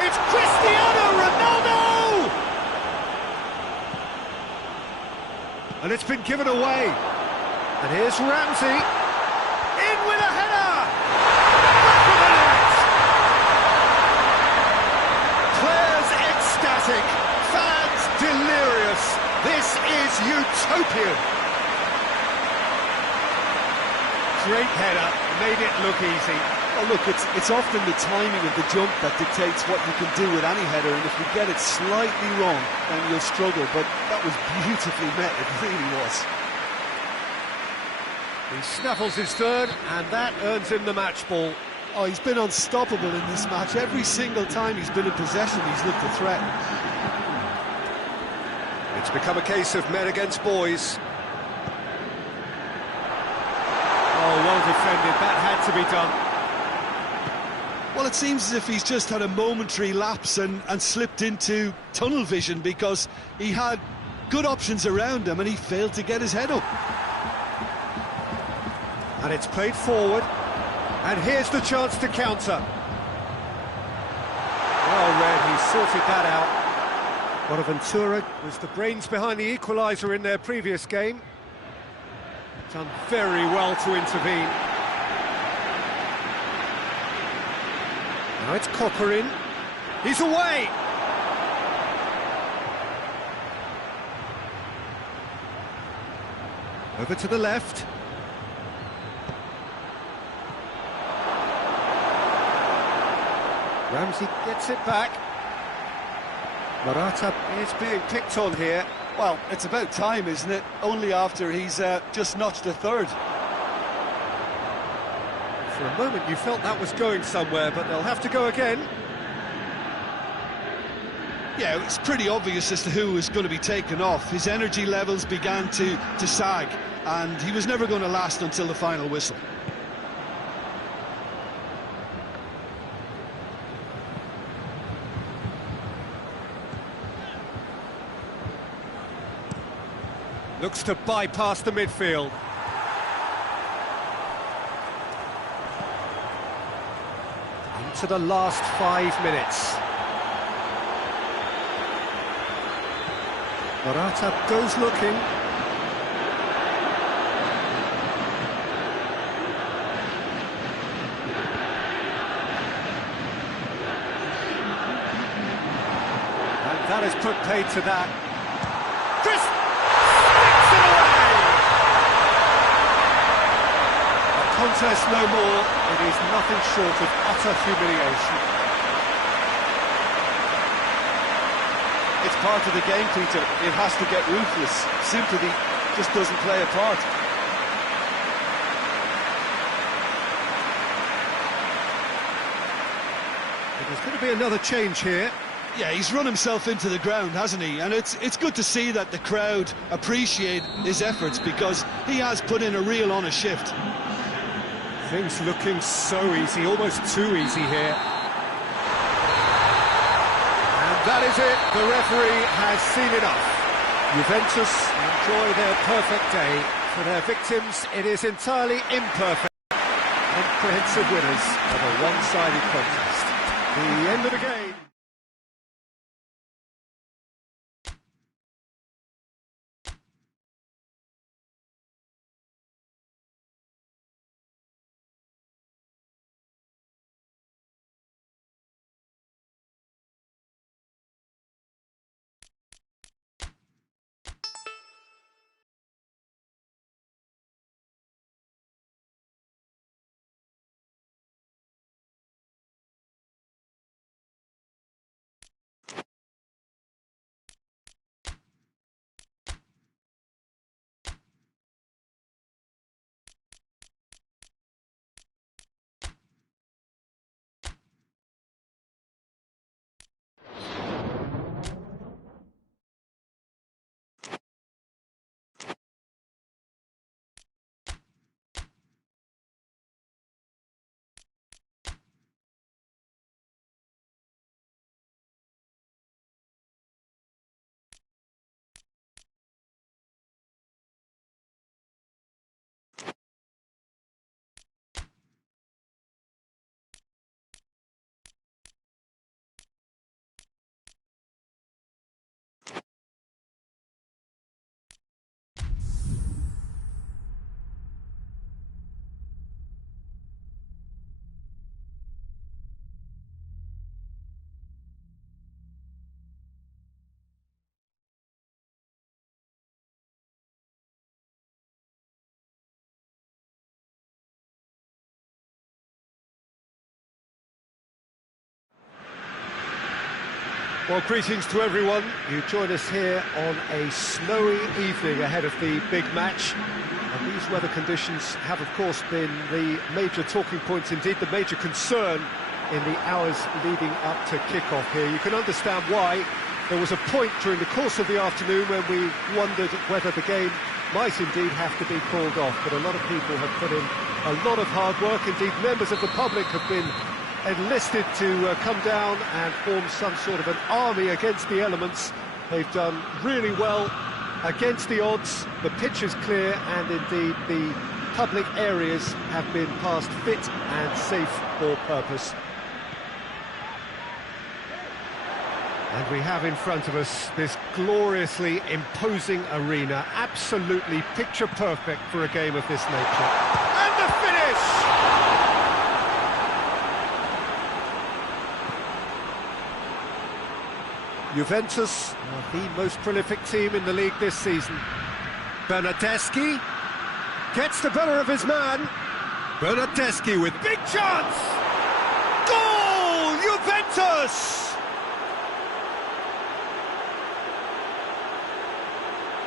It's Cristiano Ronaldo! And it's been given away. And here's Ramsey. In with a header! Back of the net! Players ecstatic. Fans delirious. This is utopian. Great header. Made it look easy. Well, look, it's often the timing of the jump that dictates what you can do with any header, and if you get it slightly wrong, then you'll struggle, but that was beautifully met, it really was. He snaffles his third, and that earns him the match ball. Oh, he's been unstoppable in this match. Every single time he's been in possession, he's looked a threat. It's become a case of men against boys. Oh, well defended, that had to be done. Well, it seems as if he's just had a momentary lapse and slipped into tunnel vision, because he had good options around him and he failed to get his head up. And it's played forward, and here's the chance to counter. Well read, he sorted that out. Bonaventura was the brains behind the equaliser in their previous game. Done very well to intervene. Now it's Coquelin. He's away! Over to the left. Ramsey gets it back. Morata is being picked on here. Well, it's about time, isn't it? Only after he's just notched a third. For a moment you felt that was going somewhere, but they'll have to go again. Yeah, it's pretty obvious as to who was going to be taken off. His energy levels began to sag, and he was never going to last until the final whistle. Looks to bypass the midfield. Into the last 5 minutes. Morata goes looking. that has put paid to that. Chris sticks it away! A contest no more. It is nothing short of utter humiliation. It's part of the game, Peter. It has to get ruthless. Sympathy just doesn't play a part. There's going to be another change here. Yeah, he's run himself into the ground, hasn't he? And it's good to see that the crowd appreciate his efforts, because he has put in a real honest shift. Things looking so easy, almost too easy here. And that is it, the referee has seen enough. Juventus enjoy their perfect day. For their victims, it is entirely imperfect. Comprehensive winners of a one-sided contest. The end of the game. Well, greetings to everyone. You join us here on a snowy evening ahead of the big match. And these weather conditions have, of course, been the major talking points, indeed the major concern in the hours leading up to kick-off here. You can understand why. There was a point during the course of the afternoon when we wondered whether the game might indeed have to be called off. But a lot of people have put in a lot of hard work. Indeed, members of the public have been enlisted to come down and form some sort of an army against the elements. They've done really well against the odds. The pitch is clear, and indeed the public areas have been passed fit and safe for purpose. And we have in front of us this gloriously imposing arena, absolutely picture perfect for a game of this nature. And the finish! Juventus are the most prolific team in the league this season. Bernardeschi gets the better of his man. Bernardeschi with big chance! Goal! Juventus!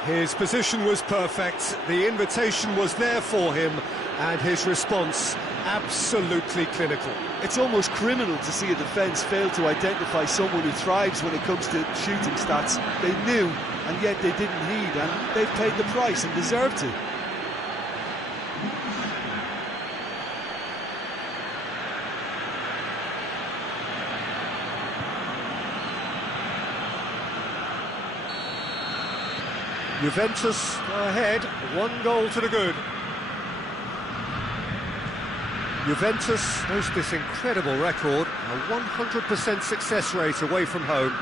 His position was perfect, the invitation was there for him, and his response absolutely clinical. It's almost criminal to see a defence fail to identify someone who thrives when it comes to shooting stats. They knew, and yet they didn't heed, and they've paid the price and deserve to. Juventus are ahead, 1 goal to the good. Juventus boast this incredible record, a 100% success rate away from home.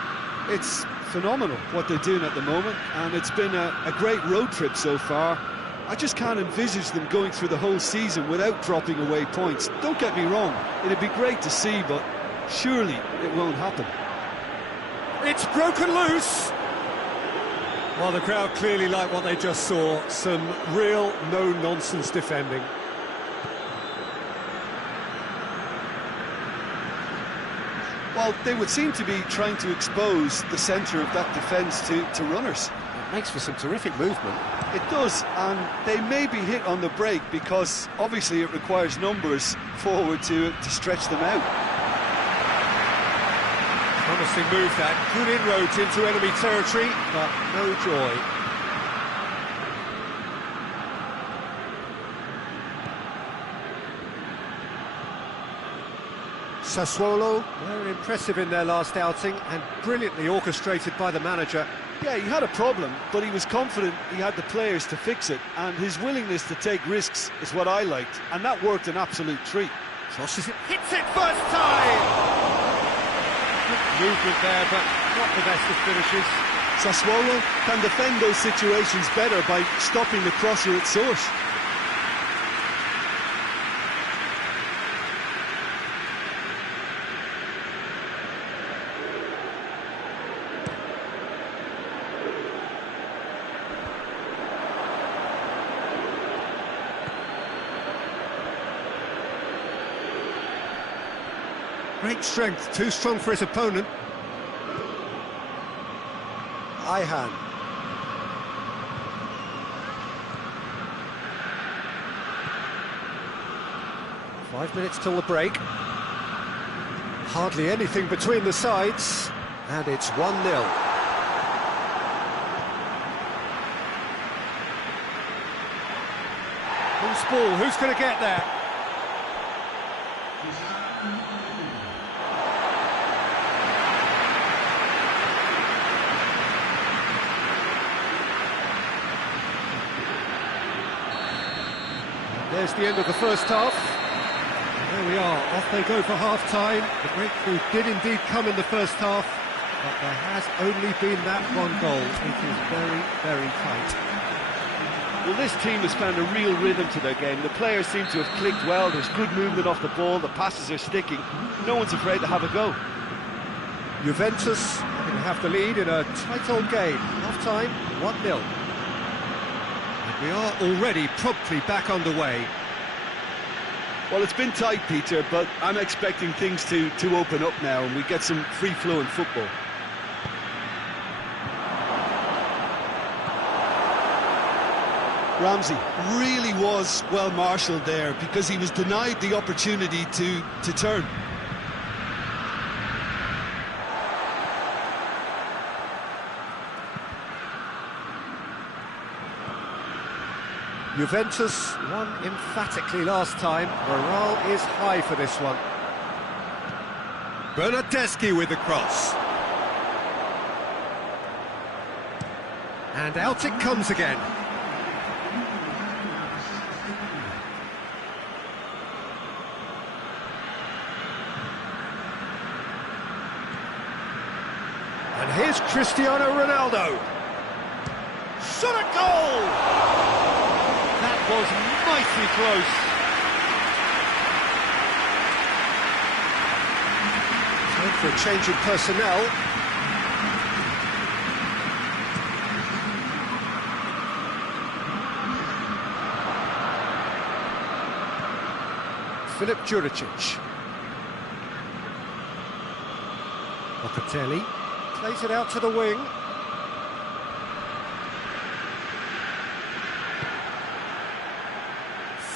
It's phenomenal what they're doing at the moment, and it's been a great road trip so far. I just can't envisage them going through the whole season without dropping away points. Don't get me wrong, it'd be great to see, but surely it won't happen. It's broken loose. Well, the crowd clearly like what they just saw. Some real no-nonsense defending. Well, they would seem to be trying to expose the centre of that defence to runners. It makes for some terrific movement. It does, and they may be hit on the break because obviously it requires numbers forward to stretch them out. Promising move that. Good inroads into enemy territory, but no joy. Sassuolo were impressive in their last outing and brilliantly orchestrated by the manager. Yeah, he had a problem, but he was confident he had the players to fix it, and his willingness to take risks is what I liked, and that worked an absolute treat. Crosses it, hits it first time! Good movement there, but not the best of finishes. Sassuolo can defend those situations better by stopping the crosser at source. Great strength, too strong for his opponent. Ihan. Five minutes till the break. Hardly anything between the sides, and it's 1-0. Who's ball? Who's going to get there? There's the end of the first half. And there we are, off they go for half-time. The breakthrough did indeed come in the first half, but there has only been that one goal. It is very, very tight. Well, this team has found a real rhythm to their game. The players seem to have clicked well. There's good movement off the ball. The passes are sticking. No one's afraid to have a go. Juventus going to have the lead in a tight old game. Half-time, 1-0. We are already promptly back underway. Well, it's been tight, Peter, but I'm expecting things to open up now and we get some free-flowing football. Ramsey really was well marshalled there because he was denied the opportunity to turn. Juventus won emphatically last time. Morale is high for this one. Bernardeschi with the cross. And out it comes again. And here's Cristiano Ronaldo. Shot a goal! That was mighty close. Time for a change in personnel. Filip Juricic. Locatelli plays it out to the wing.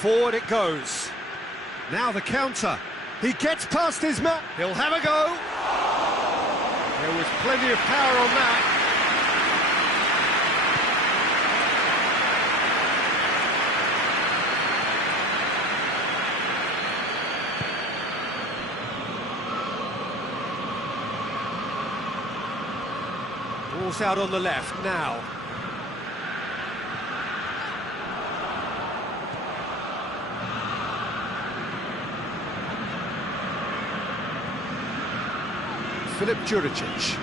Forward it goes. Now the counter. He gets past his man. He'll have a go. There was plenty of power on that. Ball's out on the left now. Filip Juricic.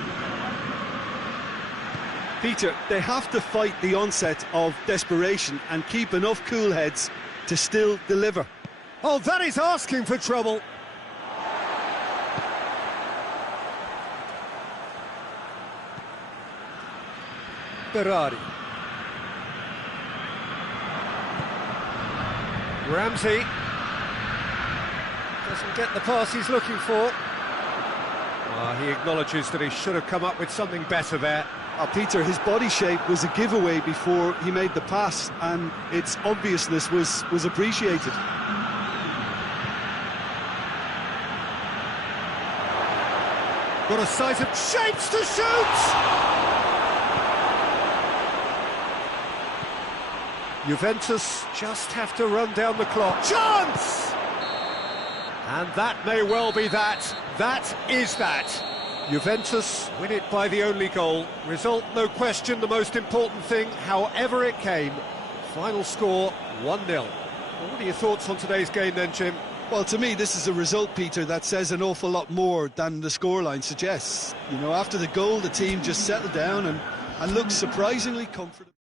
Peter, they have to fight the onset of desperation and keep enough cool heads to still deliver. Oh, that is asking for trouble. Berardi. Ramsey doesn't get the pass he's looking for. He acknowledges that he should have come up with something better there. Peter, his body shape was a giveaway before he made the pass, and its obviousness was appreciated. Got a sight of shapes to shoot! Juventus just have to run down the clock. Chance! And that may well be that. That is that. Juventus win it by the only goal. Result, no question, the most important thing, however it came. Final score, 1-0. What are your thoughts on today's game then, Jim? Well, to me, this is a result, Peter, that says an awful lot more than the scoreline suggests. You know, after the goal, the team just settled down and looked surprisingly comfortable.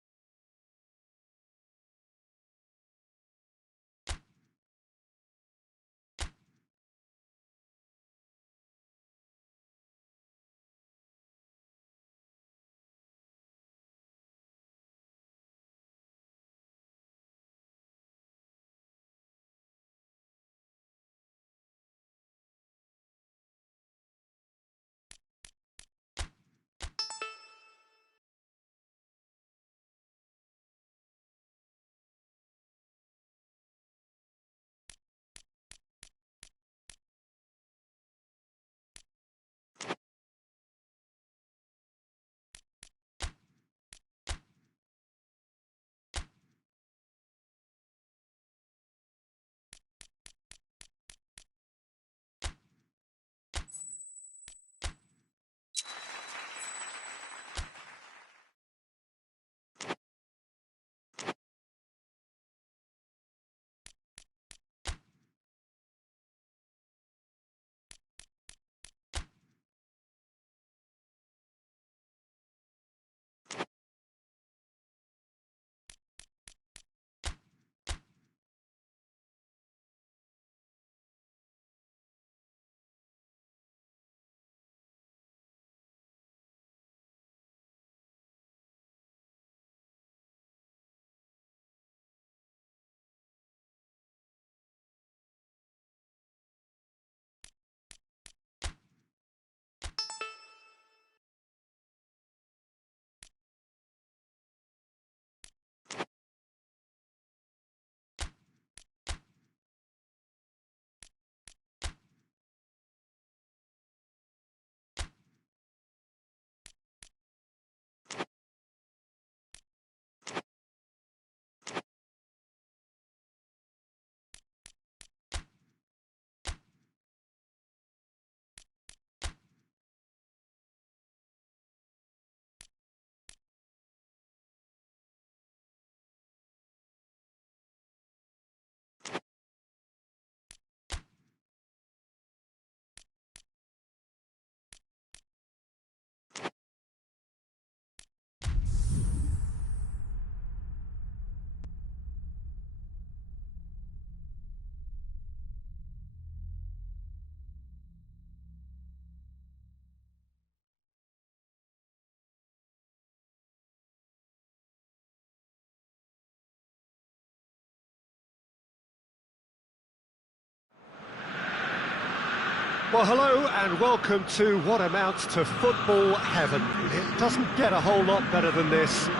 Well, hello and welcome to what amounts to football heaven. It doesn't get a whole lot better than this.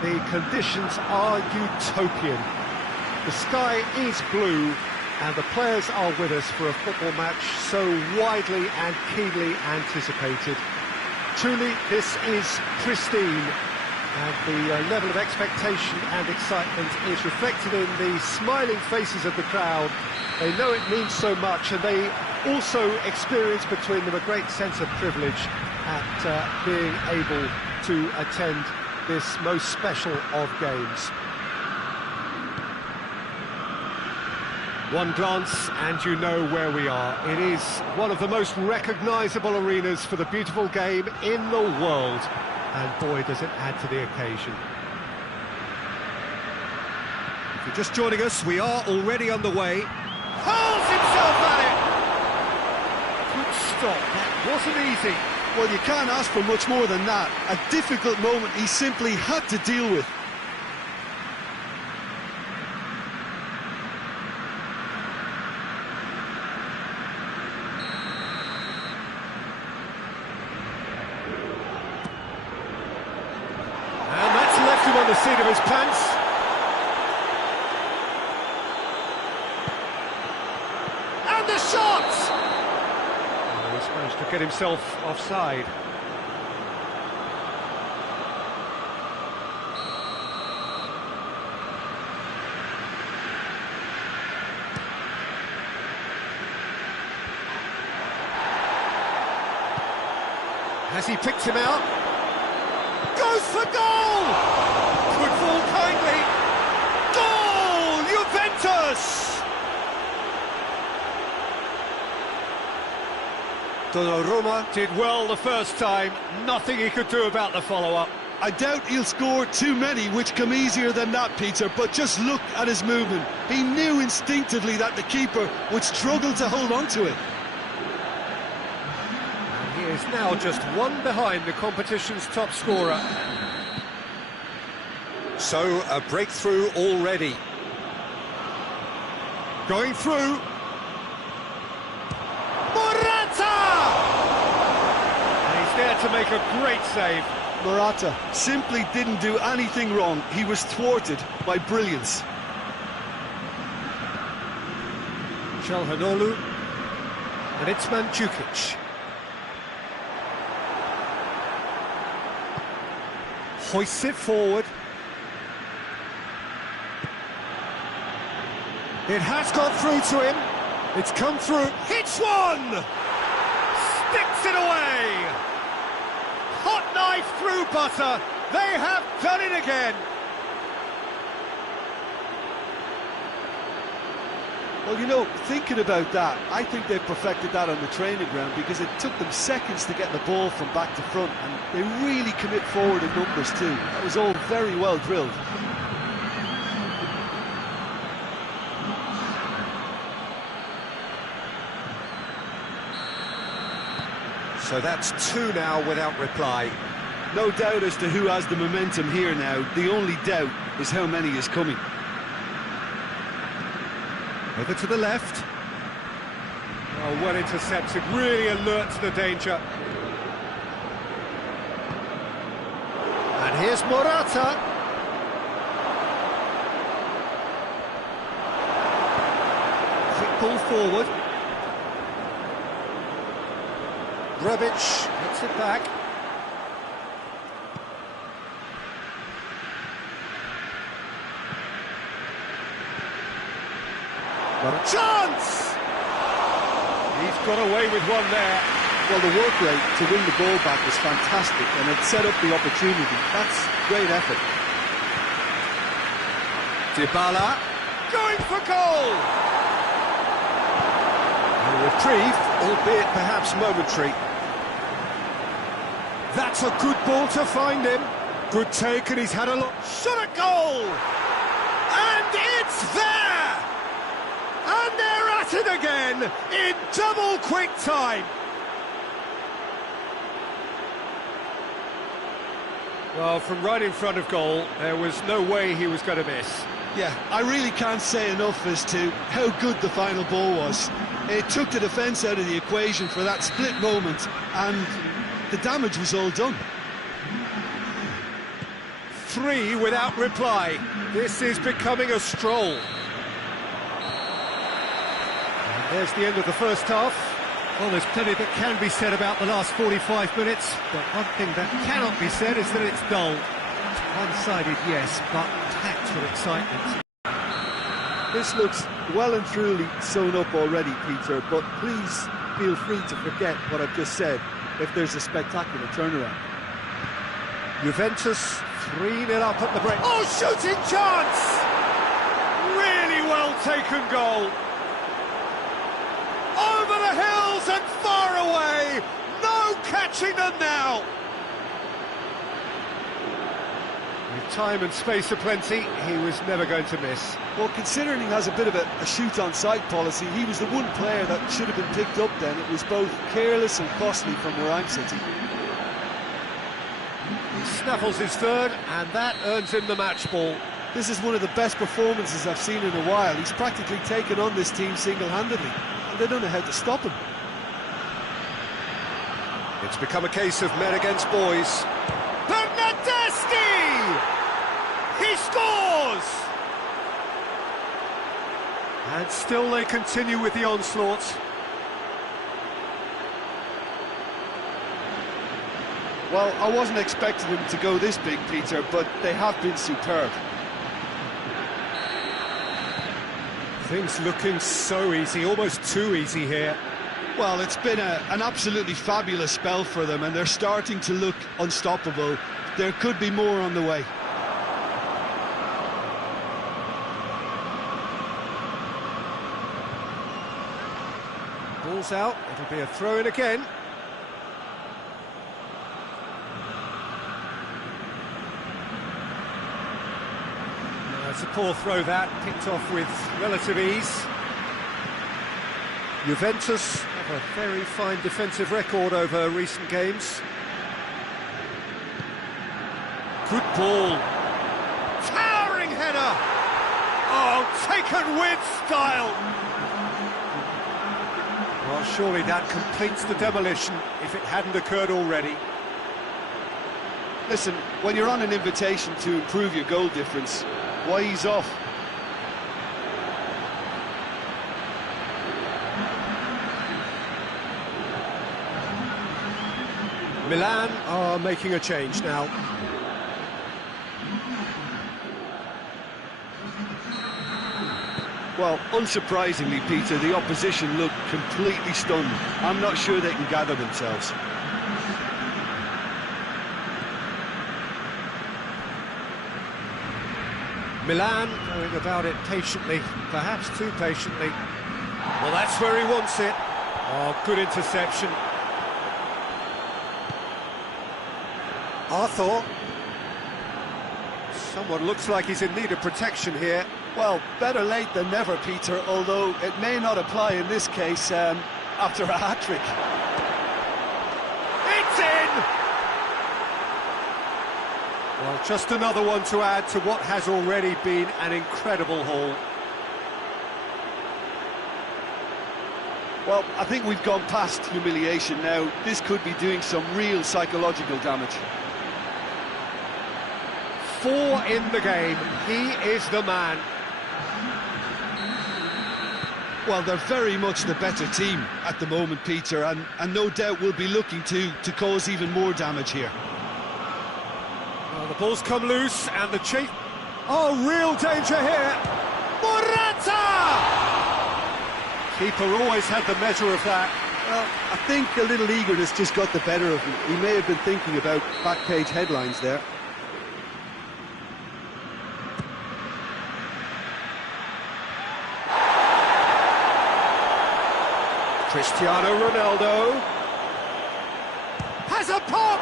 The conditions are utopian. The sky is blue and the players are with us for a football match so widely and keenly anticipated. Truly, this is pristine, and the level of expectation and excitement is reflected in the smiling faces of the crowd. They know it means so much, and they also experience between them a great sense of privilege at being able to attend this most special of games. One glance and you know where we are. It is one of the most recognisable arenas for the beautiful game in the world, and boy does it add to the occasion. If you're just joining us, we are already underway. Hurls himself at it! Good stop, that wasn't easy. Well, you can't ask for much more than that. A difficult moment he simply had to deal with. And that's left him on the seat of his pants. And the shot! Oh, he's managed to get himself offside. Has he picked him out? Goes for goal! Good ball kindly. Goal! Juventus! Donnarumma did well the first time, nothing he could do about the follow-up. I doubt he'll score too many which come easier than that, Peter, but just look at his movement. He knew instinctively that the keeper would struggle to hold on to it. He is now just one behind the competition's top scorer. So, a breakthrough already. Going through. Morata! And he's there to make a great save. Morata simply didn't do anything wrong. He was thwarted by brilliance. Çalhanoğlu. And it's Mandzukic. Hoists it forward. It has got through to him. It's come through. Hits one! Sticks it away! Hot knife through butter. They have done it again. Well, you know, thinking about that, I think they perfected that on the training ground because it took them seconds to get the ball from back to front, and they really commit forward in numbers too. That was all very well drilled. So that's two now without reply. No doubt as to who has the momentum here now. The only doubt is how many is coming. Over to the left. Oh, well intercepted, really alert to the danger. And here's Morata. Quick ball forward. Rebic hits it back. Got a chance! He's got away with one there. Well, the work rate to win the ball back was fantastic, and it set up the opportunity. That's great effort. Dybala. Going for goal! And a reprieve, albeit perhaps momentary. That's a good ball to find him. Good take, and he's had a lot. Shot at goal! And it's there! And they're at it again in double quick time. Well, from right in front of goal, there was no way he was going to miss. Yeah, I really can't say enough as to how good the final ball was. It took the defence out of the equation for that split moment, and the damage was all done. 3 without reply. This is becoming a stroll. And there's the end of the first half. Well, there's plenty that can be said about the last 45 minutes, but one thing that cannot be said is that it's dull. One-sided, yes, but packed with excitement. This looks well and truly sewn up already, Peter, but please feel free to forget what I've just said if there's a spectacular turnaround. Juventus 3-0 up at the break. Oh, shooting chance! Really well taken goal. Over the hills and far away. No catching them now. With time and space aplenty, he was never going to miss. Well, considering he has a bit of a shoot-on-sight policy, he was the one player that should have been picked up then. It was both careless and costly from where I'm sitting. He snaffles his third, and that earns him the match ball. This is one of the best performances I've seen in a while. He's practically taken on this team single-handedly, and they don't know how to stop him. It's become a case of men against boys. Bernardeschi! He scores! And still they continue with the onslaught. Well, I wasn't expecting them to go this big, Peter, but they have been superb. Things looking so easy, almost too easy here. Well, it's been an absolutely fabulous spell for them, and they're starting to look unstoppable. There could be more on the way. Ball's out, it'll be a throw-in again. It's a poor throw that, picked off with relative ease. Juventus have a very fine defensive record over recent games. Good ball. Towering header! Oh, taken with style! Well, surely that completes the demolition if it hadn't occurred already. Listen, when you're on an invitation to improve your goal difference, why ease off? Milan are making a change now. Well, unsurprisingly, Peter, the opposition look completely stunned. I'm not sure they can gather themselves. Milan going about it patiently, perhaps too patiently. Well, that's where he wants it. Oh, good interception. Arthur. Someone looks like he's in need of protection here. Well, better late than never, Peter, although it may not apply in this case after a hat-trick. It's in! Well, just another one to add to what has already been an incredible haul. Well, I think we've gone past humiliation now. This could be doing some real psychological damage. 4 in the game. He is the man. Well, they're very much the better team at the moment, Peter, and no doubt will be looking to cause even more damage here. Well, the ball's come loose, and the cheat... Oh, real danger here! Morata! Keeper always had the measure of that. Well, I think a little eagerness just got the better of him. He may have been thinking about back-page headlines there. Cristiano Ronaldo Has a pop!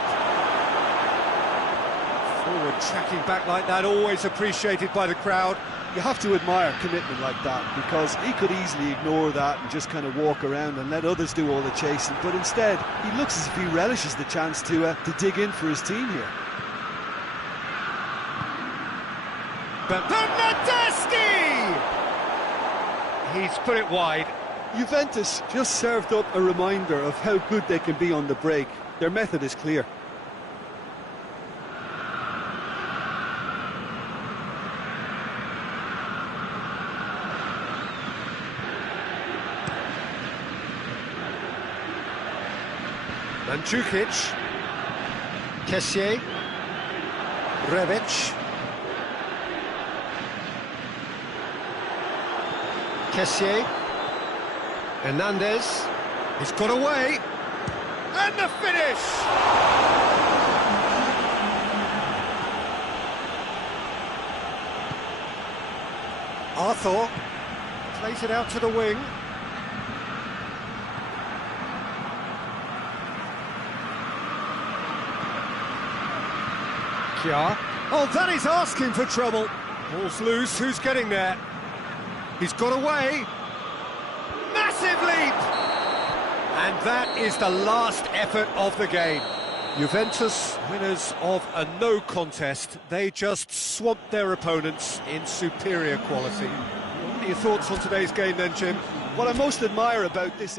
forward tracking back like that, always appreciated by the crowd. You have to admire commitment like that, because he could easily ignore that and just kind of walk around and let others do all the chasing, but instead he looks as if he relishes the chance to dig in for his team here. Bernardeschi! He's put it wide. Juventus just served up a reminder of how good they can be on the break. Their method is clear. Mandzukic, Kessié, Rebic, Kessié, Hernandez, he's got away, And the finish! Arthur plays it out to the wing. Kia. Oh, that is asking for trouble. Ball's loose, who's getting there? He's got away. Massive leap! And that is the last effort of the game. Juventus, winners of a no contest. They just swamped their opponents in superior quality. What are your thoughts on today's game then, Jim? What I most admire about this